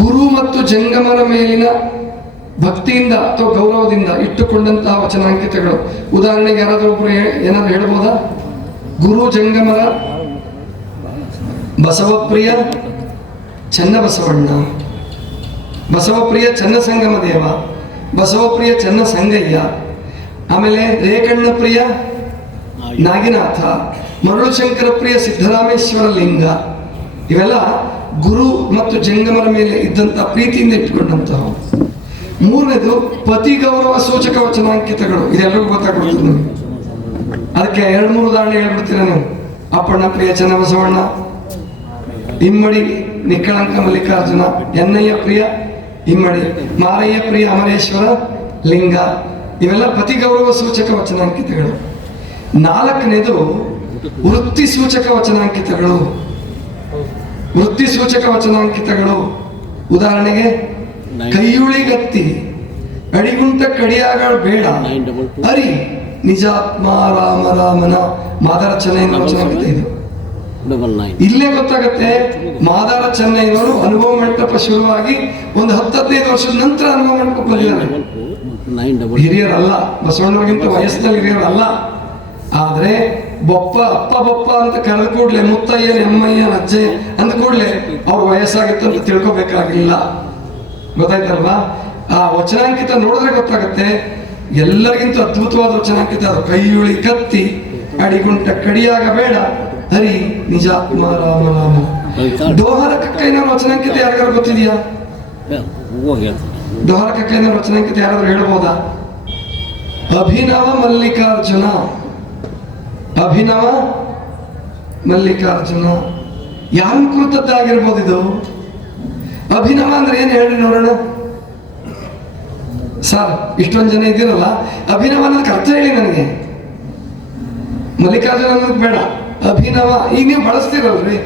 ಗುರು ಮತ್ತು ಜಂಗಮರ ಮೇಲಿನ ಭಕ್ತಿಯಿಂದ ಅಥವಾ ಗೌರವದಿಂದ ಇಟ್ಟುಕೊಂಡಂತಹ ವಚನಾಂಕಿತಗಳು. ಉದಾಹರಣೆಗೆ ಯಾರಾದ್ರೂ ಒಬ್ರು ಏನಾದ್ರು ಹೇಳ್ಬೋದಾ? ಗುರು ಜಂಗಮರ, ಬಸವಪ್ರಿಯ ಚನ್ನಬಸವಣ್ಣ, ಬಸವಪ್ರಿಯ ಚನ್ನ ಸಂಗಮ ದೇವ, ಬಸವಪ್ರಿಯ ಚನ್ನ ಸಂಗಯ್ಯ, ಆಮೇಲೆ ರೇಕಣ್ಣ ಪ್ರಿಯ ನಾಗಿನಾಥ, ಮರಳು ಶಂಕರ ಪ್ರಿಯ ಸಿದ್ದರಾಮೇಶ್ವರ ಲಿಂಗ. ಇವೆಲ್ಲ ಗುರು ಮತ್ತು ಜಂಗಮರ ಮೇಲೆ ಇದ್ದಂಥ ಪ್ರೀತಿಯಿಂದ ಇಟ್ಟುಕೊಂಡಂತಹ. ಮೂರನೇದು ಪತಿ ಗೌರವ ಸೂಚಕ ವಚನಾಂಕಿತಗಳು. ಇದೆಲ್ಲರಿಗೂ ಗೊತ್ತಾಗ್ಬಿಡ್ತದೆ ನಮಗೆ. ಅದಕ್ಕೆ 2-3 ಉದಾಹರಣೆ ಹೇಳ್ಬಿಡ್ತೀರ ನೀವು. ಅಪ್ಪಣ್ಣ ಪ್ರಿಯ ಚನ್ನಬಸವಣ್ಣ, ಇಮ್ಮಡಿ ನಿಕ್ಕಳಂಕ ಮಲ್ಲಿಕಾರ್ಜುನ, ಎನ್ನಯ್ಯ ಪ್ರಿಯ ಇಮ್ಮಡಿ, ಮಾರಯ್ಯ ಪ್ರಿಯ ಅಮರೇಶ್ವರ ಲಿಂಗ. ಇವೆಲ್ಲ ಪತಿ ಗೌರವ ಸೂಚಕ ವಚನಾಂಕಿತಗಳು. 4ನೇದು ವೃತ್ತಿ ಸೂಚಕ ವಚನಾಂಕಿತಗಳು. ವೃತ್ತಿ ಸೂಚಕ ವಚನಾಂಕಿತಗಳು ಉದಾಹರಣೆಗೆ ಕೈಯುಳಿಗತ್ತಿ ಅಡಿಗುಂಟ ಕಡಿಯಾಗ ಬೇಡ ಅರಿ ನಿಜಾತ್ಮ ರಾಮ ರಾಮನ ಮಾದಾರ ಚೆನ್ನೈನ ವಚನಾಂಕಿತ ಇದು. ಇಲ್ಲೇ ಗೊತ್ತಾಗತ್ತೆ ಮಾದಾರ ಚೆನ್ನೈನವರು ಅನುಭವ ಮಂಟಪ ಶುರುವಾಗಿ ಒಂದು 10-15 ವರ್ಷದ ನಂತರ ಅನುಭವ ಮಂಟಪ ಬಂದಿದ್ದಾರೆ. ಹಿರಿಯರಲ್ಲ, ಬಸವಣ್ಣವ್ರಿಗಿಂತ ವಯಸ್ಸಿನಲ್ಲಿ ಹಿರಿಯರಲ್ಲ. ಆದ್ರೆ ಬೊಪ್ಪ ಅಪ್ಪ ಬೊಪ್ಪ ಅಂತ ಕರೆದ ಕೂಡ್ಲೆ ಮುತ್ತಯ್ಯನ ಎಮ್ಮಯ್ಯನ ಅಜ್ಜೆ ಅಂದ ಕೂಡ್ಲೆ ಅವ್ರ ವಯಸ್ಸಾಗಿತ್ತು ಅಂತ ತಿಳ್ಕೊಬೇಕಾಗಿಲ್ಲ. ಗೊತ್ತಾಯ್ತಲ್ವಾ? ಆ ವಚನಾಂಕಿತ ನೋಡಿದ್ರೆ ಗೊತ್ತಾಗತ್ತೆ ಎಲ್ಲರಿಗಿಂತ ಅದ್ಭುತವಾದ ವಚನಾಂಕಿತ ಅದು. ಕೈಯುಳಿ ಕತ್ತಿ ಅಡಿಗುಂಟ ಕಡಿಯಾಗ ಬೇಡ ಹರಿ ನಿಜಾತ್ಮ ರಾಮ ರಾಮ. ಡೋಹರ ಕಕ್ಕಯ್ಯನವ್ರ ವಚನಾಂಕಿತ ಯಾರಿಗಾರು ಗೊತ್ತಿದೆಯಾ? ಡೋಹರ ಕಕ್ಕಯ್ಯನವ್ರ ವಚನಾಂಕಿತ ಯಾರಾದ್ರೂ ಹೇಳ್ಬೋದಾ? ಅಭಿನವ ಮಲ್ಲಿಕಾರ್ಜುನ. ಅಭಿನವ ಮಲ್ಲಿಕಾರ್ಜುನ ಯಾರನ್ನ ಕುರಿತದ್ದಾಗಿರ್ಬೋದು ಇದು? ಅಭಿನವ ಅಂದ್ರೆ ಏನು ಹೇಳಿ ನೋಡೋಣ ಸರ್. ಇಷ್ಟೊಂದು ಜನ ಇದ್ದೀರಲ್ಲ, ಅಭಿನವ ಅನ್ನೋದಕ್ಕೆ ಅರ್ಥ ಹೇಳಿ ನನಗೆ. ಮಲ್ಲಿಕಾರ್ಜುನ ಅನ್ನೋದಕ್ಕೆ ಬೇಡ, ಅಭಿನವ ಈಗ ನೀವು ಬಳಸ್ತೀರಲ್ರಿ.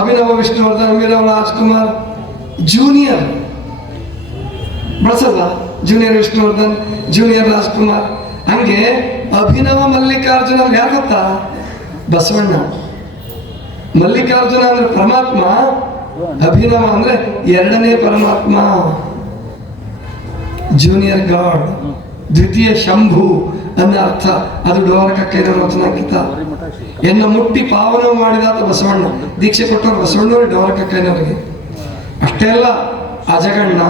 ಅಭಿನವ ವಿಷ್ಣುವರ್ಧನ್, ಅಭಿನವ ರಾಜ್ಕುಮಾರ್, ಜೂನಿಯರ್ ಬಳಸಲ್ಲ. Junior Vishnuvardhan, junior Rajkumar. ಹಂಗೆ ಅಭಿನವ ಮಲ್ಲಿಕಾರ್ಜುನ ಯಾರು ಗೊತ್ತಾ? ಬಸವಣ್ಣ. ಮಲ್ಲಿಕಾರ್ಜುನ ಅಂದ್ರೆ ಪರಮಾತ್ಮ, ಅಭಿನವ ಅಂದ್ರೆ 2ನೇ ಪರಮಾತ್ಮ, ಜೂನಿಯರ್ ಗಾಡ್, ದ್ವಿತೀಯ ಶಂಭು ಅನ್ನೋ ಅರ್ಥ. ಅದು ಡೋಹರ ಕಕ್ಕಯ್ಯನವರ ವಚನಾಂಕಿತ. ಎನ್ನ ಮುಟ್ಟಿ ಪಾವನ ಮಾಡಿದಾತ ಬಸವಣ್ಣ. ದೀಕ್ಷೆ ಕೊಟ್ಟವರು ಬಸವಣ್ಣವರು ಡೋಹರ ಕಕ್ಕಯ್ಯನವರಿಗೆ. ಅಷ್ಟೇ ಅಲ್ಲ, ಅಜಗಣ್ಣ,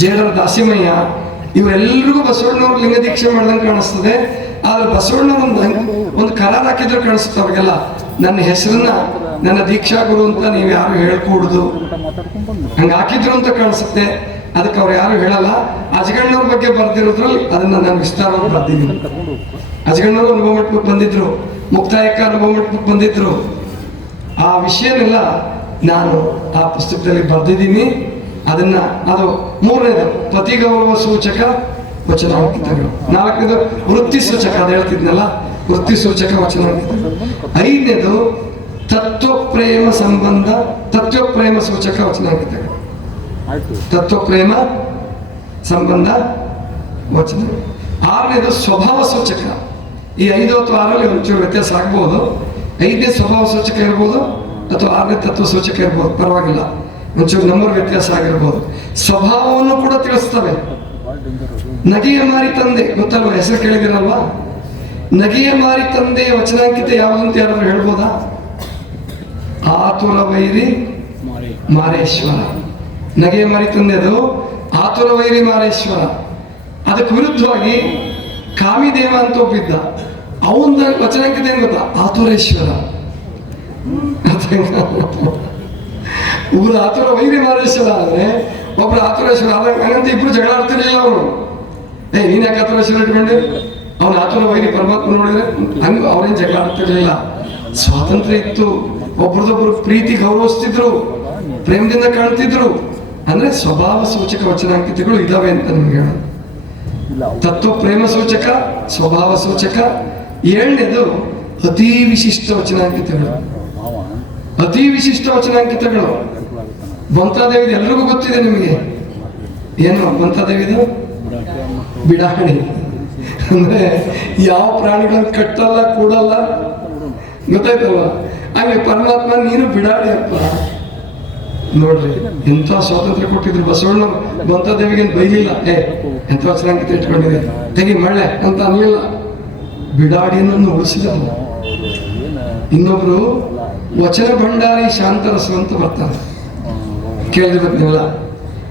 ಜೇಡರ ದಾಸಿಮಯ್ಯ ಇವರೆಲ್ಲರಿಗೂ ಬಸವಣ್ಣವ್ರು ಲಿಂಗ ದೀಕ್ಷೆ ಮಾಡ್ದಂಗೆ ಕಾಣಿಸ್ತದೆ. ಆದ್ರೆ ಬಸವಣ್ಣ ಒಂದು ಕರಾರ್ ಹಾಕಿದ್ರು ಕಾಣಿಸುತ್ತೆ ಅವ್ರಿಗೆಲ್ಲ. ನನ್ನ ಹೆಸರನ್ನ ನನ್ನ ದೀಕ್ಷಾ ಗುರು ಅಂತ ನೀವು ಯಾರು ಹೇಳ್ಕೂಡುದು ಹಂಗ ಹಾಕಿದ್ರು ಅಂತ ಕಾಣಿಸುತ್ತೆ. ಅದಕ್ಕೆ ಅವ್ರು ಯಾರು ಹೇಳಲ್ಲ. ಅಜಗಣ್ಣವ್ರ ಬಗ್ಗೆ ಬರ್ದಿರೋದ್ರಲ್ಲಿ ಅದನ್ನ ನಾನು ವಿಸ್ತಾರವಾಗಿ ಬರ್ದಿದ್ದೀನಿ. ಅಜಗಣ್ಣವರು ಅನುಭವ ಮಂಟಪಕ್ಕೆ ಬಂದಿದ್ರು, ಮುಕ್ತಾಯಕ್ಕ ಅನುಭವ ಮಂಟಪಕ್ಕೆ ಬಂದಿದ್ರು. ಆ ವಿಷಯನೆಲ್ಲ ನಾನು ಆ ಪುಸ್ತಕದಲ್ಲಿ ಬರ್ದಿದ್ದೀನಿ. ಅದನ್ನ ಅದು 3ನೇದು ಪತಿ ಗೌರವ ಸೂಚಕ ವಚನಾಂಕಿತಗಳು. 4ನೇದು ವೃತ್ತಿ ಸೂಚಕ, ಅದು ಹೇಳ್ತಿದ್ನಲ್ಲ, ವೃತ್ತಿ ಸೂಚಕ ವಚನಾಂಕಿತಗಳು. 5ನೇದು ತತ್ವ ಪ್ರೇಮ ಸಂಬಂಧ, ತತ್ವ ಪ್ರೇಮ ಸೂಚಕ ವಚನಾಂಕಿತಗಳು. ತತ್ವ ಪ್ರೇಮ ಸಂಬಂಧ ವಚನ. 6ನೇದು ಸ್ವಭಾವ ಸೂಚಕ. ಈ 5 ಅಥವಾ 6ರಲ್ಲಿ ಒಂಚೂರು ವ್ಯತ್ಯಾಸ ಆಗ್ಬೋದು. 5ನೇ ಸ್ವಭಾವ ಸೂಚಕ ಇರ್ಬೋದು ಅಥವಾ 6ನೇ ತತ್ವ ಸೂಚಕ ಇರ್ಬೋದು, ಪರವಾಗಿಲ್ಲ. ಒಂಚೂರು ನಂಬರ್ ವ್ಯತ್ಯಾಸ ಆಗಿರ್ಬೋದು. ಸ್ವಭಾವವನ್ನು ಕೂಡ ತಿಳಿಸ್ತವೆ. ನಗೆಯ ಮಾರಿ ತಂದೆ ಗೊತ್ತಲ್ವ? ಹೆಸರು ಕೇಳಿದಿರಲ್ವಾ? ನಗೆಯ ಮಾರಿ ತಂದೆ ವಚನಾಂಕಿತ ಯಾವುದಂತ ಯಾರಾದ್ರೂ ಹೇಳ್ಬೋದಾ? ಆತುರ ವೈರಿ ಮಾರೇಶ್ವರ. ನಗೆಯ ಮಾರಿ ತಂದೆ ಅದು ಆತುರ ವೈರಿ ಮಾರೇಶ್ವರ. ಅದಕ್ಕೆ ವಿರುದ್ಧವಾಗಿ ಕಾಮಿದೇವ ಅಂತ ಒಬ್ಬಿದ್ದ. ಅವನ ವಚನಾಂಕಿತ ಏನ್ ಗೊತ್ತಾ? ಆತುರೇಶ್ವರ. ಒಬ್ರು ಆತುರ ವೈರಿ ಮಾರೇಶ್ವರ ಅಂದ್ರೆ ಒಬ್ರು ಆತುರೇಶ್ವರ. ಹಂಗಂತ ಇಬ್ರು ಜಗಳ ಆಡ್ತಿರ್ಲಿಲ್ಲ ಅವರು. ನೀನ್ ಯಾಕೆ ಆತುರೇಶ್ವರ ಇಟ್ಕೊಂಡೆ? ಅವನ ಆತುರ ವೈರಿ ಪರಮಾತ್ಮ ನೋಡಿದ್ರೆ ಹಂಗ ಅವ್ರೇನ್ ಜಗಳ ಆಡ್ತಿರ್ಲಿಲ್ಲ. ಸ್ವಾತಂತ್ರ್ಯ ಇತ್ತು, ಒಬ್ರದೊಬ್ರು ಪ್ರೀತಿ ಗೌರವಿಸ್ತಿದ್ರು, ಪ್ರೇಮದಿಂದ ಕಾಣ್ತಿದ್ರು. ಅಂದ್ರೆ ಸ್ವಭಾವ ಸೂಚಕ ವಚನಾಂಕಿತಗಳು ಇದಾವೆ ಅಂತ ನಿಮ್ಗೆ ಹೇಳೋದು. ತತ್ವ ಪ್ರೇಮ ಸೂಚಕ, ಸ್ವಭಾವ ಸೂಚಕ. 7ನೇದು ಅತಿ ವಿಶಿಷ್ಟ ವಚನಾಂಕಿತಗಳು. ಅತಿ ವಿಶಿಷ್ಟ ವಚನಾಂಕಿತಗಳು. ಬಂತಾದೇವಿದು ಎಲ್ರಿಗೂ ಗೊತ್ತಿದೆ ನಿಮಗೆ. ಏನು ಬಂತಾದೇವಿದು? ಬಿಡಾಣಿ. ಅಂದ್ರೆ ಯಾವ ಪ್ರಾಣಿಗಳನ್ನು ಕಟ್ಟಲ್ಲ, ಕೂಡಲ್ಲ, ಗೊತ್ತಾಯ್ತಲ್ವ? ಹಾಗೆ ಪರಮಾತ್ಮ ನೀನು ಬಿಡಾಡಿ ಅಪ್ಪ. ನೋಡ್ರಿ ಎಂತ ಸ್ವಾತಂತ್ರ್ಯ ಕೊಟ್ಟಿದ್ರು ಬಸವಣ್ಣವ್ರು. ಬಂತಾದೇವಿಗೆ ಬೈಲಿಲ್ಲ, ಎಂತ ವಚನಾಂಕಿತ ಇಟ್ಕೊಂಡಿದೆ ತೆಗಿ ಮಳೆ ಅಂತ ಅನ್ನಲಿಲ್ಲ. ಬಿಡಾಡಿಯನ್ನು ಉಳಿಸಿದಲ್ಲ. ಇನ್ನೊಬ್ರು ವಚನ ಭಂಡಾರಿ ಶಾಂತರಸು ಅಂತ ಬರ್ತಾರೆ, ಕೇಳಿರ್ಬೇಕು ನೀವೆಲ್ಲ.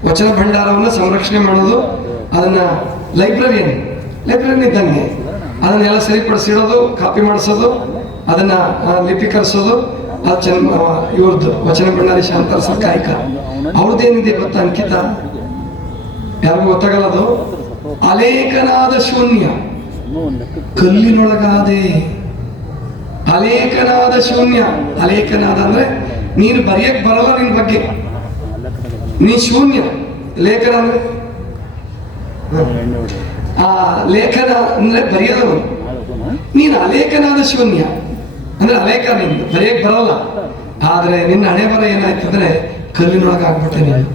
ವಚನ ಭಂಡಾರವನ್ನು ಸಂರಕ್ಷಣೆ ಮಾಡೋದು, ಅದನ್ನ ಲೈಬ್ರರಿಯನ್ ಇದ್ದಂಗೆ ಅದನ್ನೆಲ್ಲ ಸರಿಪಡಿಸಿಡೋದು, ಕಾಪಿ ಮಾಡಿಸೋದು, ಅದನ್ನ ಲಿಪೀಕರಿಸೋದು, ಇವ್ರದ್ದು ವಚನ ಭಂಡಾರಿ ಶಾಂತಾರ್ ಸರ್ ಗಾಯಕ. ಅವ್ರದ್ದೇನಿದೆ ಗೊತ್ತಾ ಅಂಕಿತ? ಯಾರಿಗೂ ಗೊತ್ತಾಗಲ್ಲ ಅದು. ಅಲೇಖನಾದ ಶೂನ್ಯ ಕಲ್ಲಿನೊಳಗಾದೆ. ಅಲೇಖನಾದ ಶೂನ್ಯ. ಅಲೇಖನಾದ ಅಂದ್ರೆ ನೀನು ಬರೆಯಕ್ ಬರಲ್ಲ ನಿನ್ ಬಗ್ಗೆ, ನೀ ಶೂನ್ಯ. ಲೇಖನ ಅಂದ್ರೆ ಆ ಲೇಖನ ಅಂದ್ರೆ ಬರೆಯೋದು. ನೀನು ಅಲೇಖನಾದ ಶೂನ್ಯ ಅಂದ್ರೆ ಅಲೇಖ, ನಿಂದು ಬರೆಯಕ್ ಬರಲ್ಲ. ಆದ್ರೆ ನಿನ್ನ ಹಣೆ ಬರ ಏನಾಯ್ತಂದ್ರೆ ಕಲ್ಲಿನೊಳಗೆ ಆಗ್ಬಿಟ್ಟೆ ನೀನು.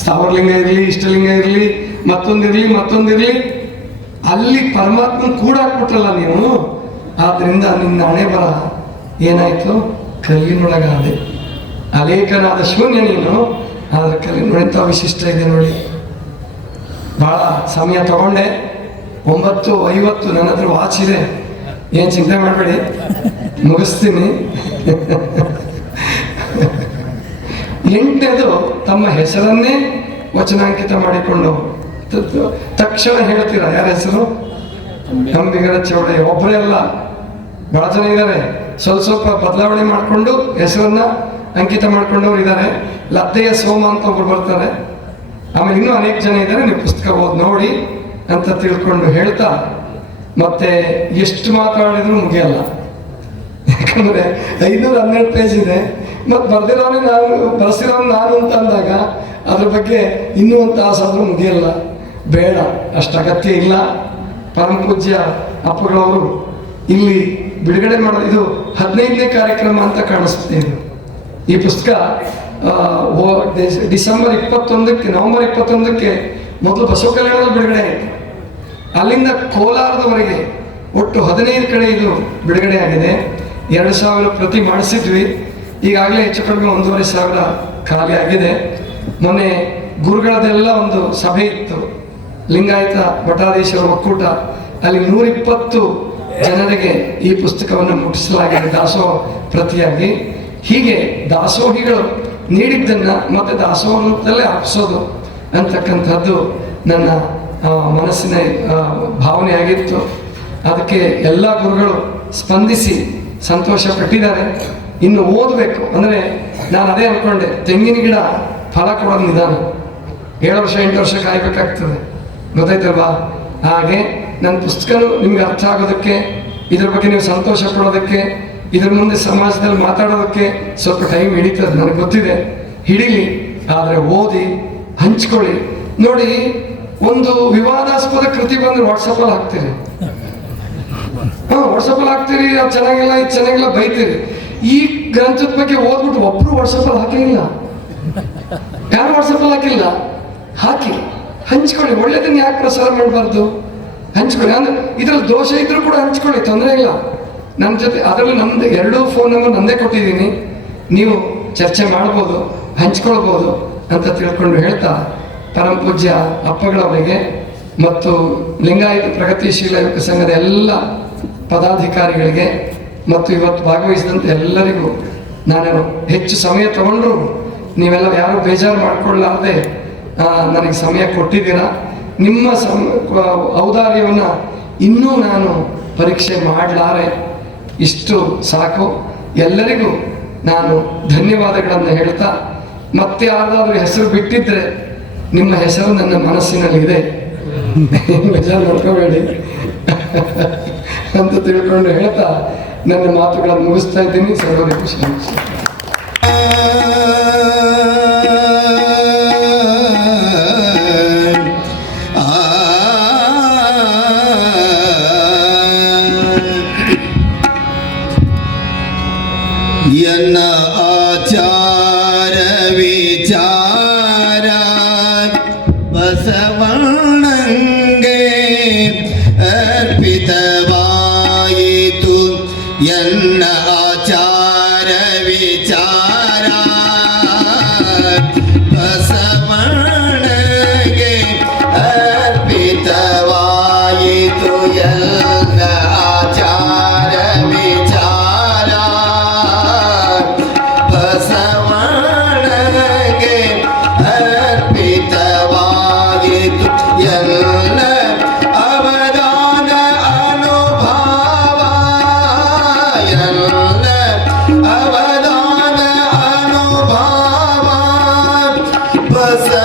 ಸ್ಥಾವರಲಿಂಗ ಇರಲಿ, ಇಷ್ಟಲಿಂಗ ಇರಲಿ, ಮತ್ತೊಂದಿರ್ಲಿ, ಅಲ್ಲಿ ಪರಮಾತ್ಮನ್ ಕೂಡ ಹಾಕ್ಬಿಟ್ರಲ್ಲ ನೀವು. ಆದ್ರಿಂದ ನಿನ್ನ ಹಣೆ ಬರ ಏನಾಯ್ತು? ಕಲ್ಲಿನೊಳಗಾದೆ. ಅಲೇಖನಾದ ಶೂನ್ಯ ನೀನು, ಆದ್ರೆ ಕಲ್ಲಿನೊಳಂತ ವಿಶಿಷ್ಟ ಇದೆ ನೋಡಿ. ಬಹಳ ಸಮಯ ತಗೊಂಡೆ. 9:50 ನನ್ನ ಹತ್ರ ವಾಚ್ ಇದೆ, ಏನ್ ಚಿಂತೆ ಮಾಡಬೇಡಿ, ಮುಗಿಸ್ತೀನಿ. 8ನೇದು ತಮ್ಮ ಹೆಸರನ್ನೇ ವಚನಾಂಕಿತ ಮಾಡಿಕೊಂಡು ತಕ್ಷಣ ಹೇಳ್ತೀರಾ ಯಾರ ಹೆಸರು? ಅಂಬಿಗರ ಚೌಡೆ. ಒಬ್ಬರೇ ಅಲ್ಲ, ಬಹಳ ಜನ ಇದ್ದಾರೆ. ಸ್ವಲ್ಪ ಬದಲಾವಣೆ ಮಾಡಿಕೊಂಡು ಹೆಸರನ್ನ ಅಂಕಿತ ಮಾಡ್ಕೊಂಡವ್ರು ಇದ್ದಾರೆ. ಲದ್ದೆಯ ಸೋಮ ಅಂತ ಒಬ್ರು ಬರ್ತಾರೆ. ಆಮೇಲೆ ಇನ್ನೂ ಅನೇಕ ಜನ ಇದ್ದಾರೆ. ನೀವು ಪುಸ್ತಕ ಓದಿ ನೋಡಿ ಅಂತ ತಿಳ್ಕೊಂಡು ಹೇಳ್ತಾ, ಮತ್ತೆ ಎಷ್ಟು ಮಾತಾಡಿದ್ರು ಮುಗಿಯಲ್ಲ. ಯಾಕಂದ್ರೆ 512 ಪೇಜ್ ಇದೆ. ಮತ್ತೆ ಬರ್ಸಿರೋನು ನಾನು ಅಂತ ಅಂದಾಗ ಅದ್ರ ಬಗ್ಗೆ ಇನ್ನೂ ಒಂದು ತಾಸಾದ್ರೂ ಮುಗಿಯಲ್ಲ. ಬೇಡ, ಅಷ್ಟು ಅಗತ್ಯ ಇಲ್ಲ. ಪರಮ ಪೂಜ್ಯ ಅಪ್ಪಗಳವರು ಇಲ್ಲಿ ಬಿಡುಗಡೆ ಮಾಡೋದು ಇದು 15ನೇ ಕಾರ್ಯಕ್ರಮ ಅಂತ ಕಾಣಿಸುತ್ತೆ. ಇದು ಈ ಪುಸ್ತಕ ನವೆಂಬರ್ 21ಕ್ಕೆ ಮೊದಲು ಬಸವ ಕಲ್ಯಾಣದಲ್ಲಿ ಬಿಡುಗಡೆ ಆಯಿತು. ಅಲ್ಲಿಂದ ಕೋಲಾರದವರೆಗೆ ಒಟ್ಟು 15 ಕಡೆ ಇದು ಬಿಡುಗಡೆ ಆಗಿದೆ. 2,000 ಪ್ರತಿ ಮಾಡಿಸಿದ್ವಿ. ಈಗಾಗಲೇ ಹೆಚ್ಚು ಕಡಿಮೆ 1,500 ಖಾಲಿ ಆಗಿದೆ. ಮೊನ್ನೆ ಗುರುಗಳದೆಲ್ಲ ಒಂದು ಸಭೆ ಇತ್ತು, ಲಿಂಗಾಯತ ಮಠಾಧೀಶರ ಒಕ್ಕೂಟ. ಅಲ್ಲಿ 120 ಜನರಿಗೆ ಈ ಪುಸ್ತಕವನ್ನು ಮುಟ್ಟಿಸಲಾಗಿದೆ ದಾಸೋಹ ಪ್ರತಿಯಾಗಿ. ಹೀಗೆ ದಾಸೋಹಿಗಳು ನೀಡಿದ್ದನ್ನು ಮತ್ತೆ ದಾಸೋಹ ರೂಪದಲ್ಲೇ ಅರ್ಪಿಸೋದು ಅಂತಕ್ಕಂಥದ್ದು ನನ್ನ ಮನಸ್ಸಿನ ಭಾವನೆ ಆಗಿತ್ತು. ಅದಕ್ಕೆ ಎಲ್ಲ ಗುರುಗಳು ಸ್ಪಂದಿಸಿ ಸಂತೋಷ ಪಟ್ಟಿದ್ದಾರೆ. ಇನ್ನು ಓದಬೇಕು ಅಂದರೆ ನಾನು ಅದೇ ಅಂದ್ಕೊಂಡೆ, ತೆಂಗಿನ ಗಿಡ ಫಲ ಕೊಡೋದು ನಿಧಾನ, 7 ವರ್ಷ 8 ವರ್ಷ ಕಾಯ್ಬೇಕಾಗ್ತದೆ, ಗೊತ್ತಾಯ್ತಲ್ವಾ? ಹಾಗೆ ನನ್ನ ಪುಸ್ತಕನೂ ನಿಮ್ಗೆ ಅರ್ಥ ಆಗೋದಕ್ಕೆ, ಇದ್ರ ಬಗ್ಗೆ ನೀವು ಸಂತೋಷ ಪಡೋದಕ್ಕೆ, ಇದ್ರ ಮುಂದೆ ಸಮಾಜದಲ್ಲಿ ಮಾತಾಡೋದಕ್ಕೆ ಸ್ವಲ್ಪ ಟೈಮ್ ಹಿಡಿತದೆ, ನನಗೆ ಗೊತ್ತಿದೆ. ಹಿಡೀಲಿ, ಆದರೆ ಓದಿ ಹಂಚ್ಕೊಳ್ಳಿ. ನೋಡಿ, ಒಂದು ವಿವಾದಾಸ್ಪದ ಕೃತಿ ಬಂದ್ರೆ ವಾಟ್ಸಪ್ಪಲ್ಲಿ ಹಾಕ್ತೀರಿ, ವಾಟ್ಸಪ್ಪಲ್ಲಿ ಹಾಕ್ತೀರಿ, ಅದು ಚೆನ್ನಾಗಿಲ್ಲ ಇದು ಚೆನ್ನಾಗಿಲ್ಲ ಬೈತೀರಿ. ಈ ಗ್ರಂಥದ ಬಗ್ಗೆ ಓದ್ಬಿಟ್ಟು ಒಬ್ರು ವಾಟ್ಸಪ್ಪಲ್ಲಿ ಹಾಕಿಲ್ಲ, ಯಾರು ವಾಟ್ಸಪ್ಪಲ್ಲಿ ಹಾಕಿಲ್ಲ. ಹಾಕಿ ಹಂಚ್ಕೊಳ್ಳಿ. ಒಳ್ಳೇದನ್ನ ಯಾಕೆ ಪ್ರಸಾರ ಮಾಡಬಾರ್ದು? ಹಂಚ್ಕೊಳ್ಳಿ. ಅಂದ್ರೆ ಇದ್ರಲ್ಲಿ ದೋಷ ಇದ್ರೂ ಕೂಡ ಹಂಚ್ಕೊಳ್ಳಿ, ತೊಂದರೆ ಇಲ್ಲ. ನನ್ನ ಜೊತೆ ಅದರಲ್ಲಿ ನಂದು 2 ಫೋನ್ ನಂಬರ್ ನಂದೇ ಕೊಟ್ಟಿದ್ದೀನಿ, ನೀವು ಚರ್ಚೆ ಮಾಡ್ಬೋದು, ಹಂಚ್ಕೊಳ್ಬೋದು ಅಂತ ತಿಳ್ಕೊಂಡು ಹೇಳ್ತಾ, ಪರಮ ಪೂಜ್ಯ ಅಪ್ಪಗಳವರಿಗೆ ಮತ್ತು ಲಿಂಗಾಯತ ಪ್ರಗತಿಶೀಲ ಯುವಕ ಸಂಘದ ಎಲ್ಲ ಪದಾಧಿಕಾರಿಗಳಿಗೆ ಮತ್ತು ಇವತ್ತು ಭಾಗವಹಿಸಿದಂಥ ಎಲ್ಲರಿಗೂ ನಾನು ಹೆಚ್ಚು ಸಮಯ ತಗೊಂಡು ನೀವೆಲ್ಲ ಯಾರು ಬೇಜಾರು ಮಾಡಿಕೊಳ್ಳಾರ್ದೆ ನನಗೆ ಸಮಯ ಕೊಟ್ಟಿದ್ದೀರಾ. ನಿಮ್ಮ ಔದಾರ್ಯವನ್ನು ಇನ್ನೂ ನಾನು ಪರೀಕ್ಷೆ ಮಾಡಲಾರೆ. ಇಷ್ಟು ಸಾಕು. ಎಲ್ಲರಿಗೂ ನಾನು ಧನ್ಯವಾದಗಳನ್ನು ಹೇಳ್ತಾ, ಮತ್ತೆ ಯಾರಾದ್ರೂ ಹೆಸರು ಬಿಟ್ಟಿದ್ರೆ ನಿಮ್ಮ ಹೆಸರು ನನ್ನ ಮನಸ್ಸಿನಲ್ಲಿದೆ, ಬೇಜಾರು ನೋಡ್ಕೋಬೇಡಿ ಅಂತ ತಿಳ್ಕೊಂಡು ಹೇಳ್ತಾ ನನ್ನ ಮಾತುಗಳನ್ನು ಮುಗಿಸ್ತಾ ಇದ್ದೀನಿ. ಸರ್ವರಿಗೂ ಶಾಂತಿ. ಎನ್ನ ಆಚಾರ ವಿಚಾರ ಬಸವಣ್ಣಂಗೆ ಅರ್ಪಿತವಾಯಿತು. ಎನ್ನ ಆಚಾರ ವಿಚಾರ ಬಸವಣ್ಣಗೆ ಅರ್ಪಿತವಾಯಿತು. ಎಲ್ಲ ಆಚಾರ ವಿಚಾರ ಬಸವಣ್ಣಗೆ ಸ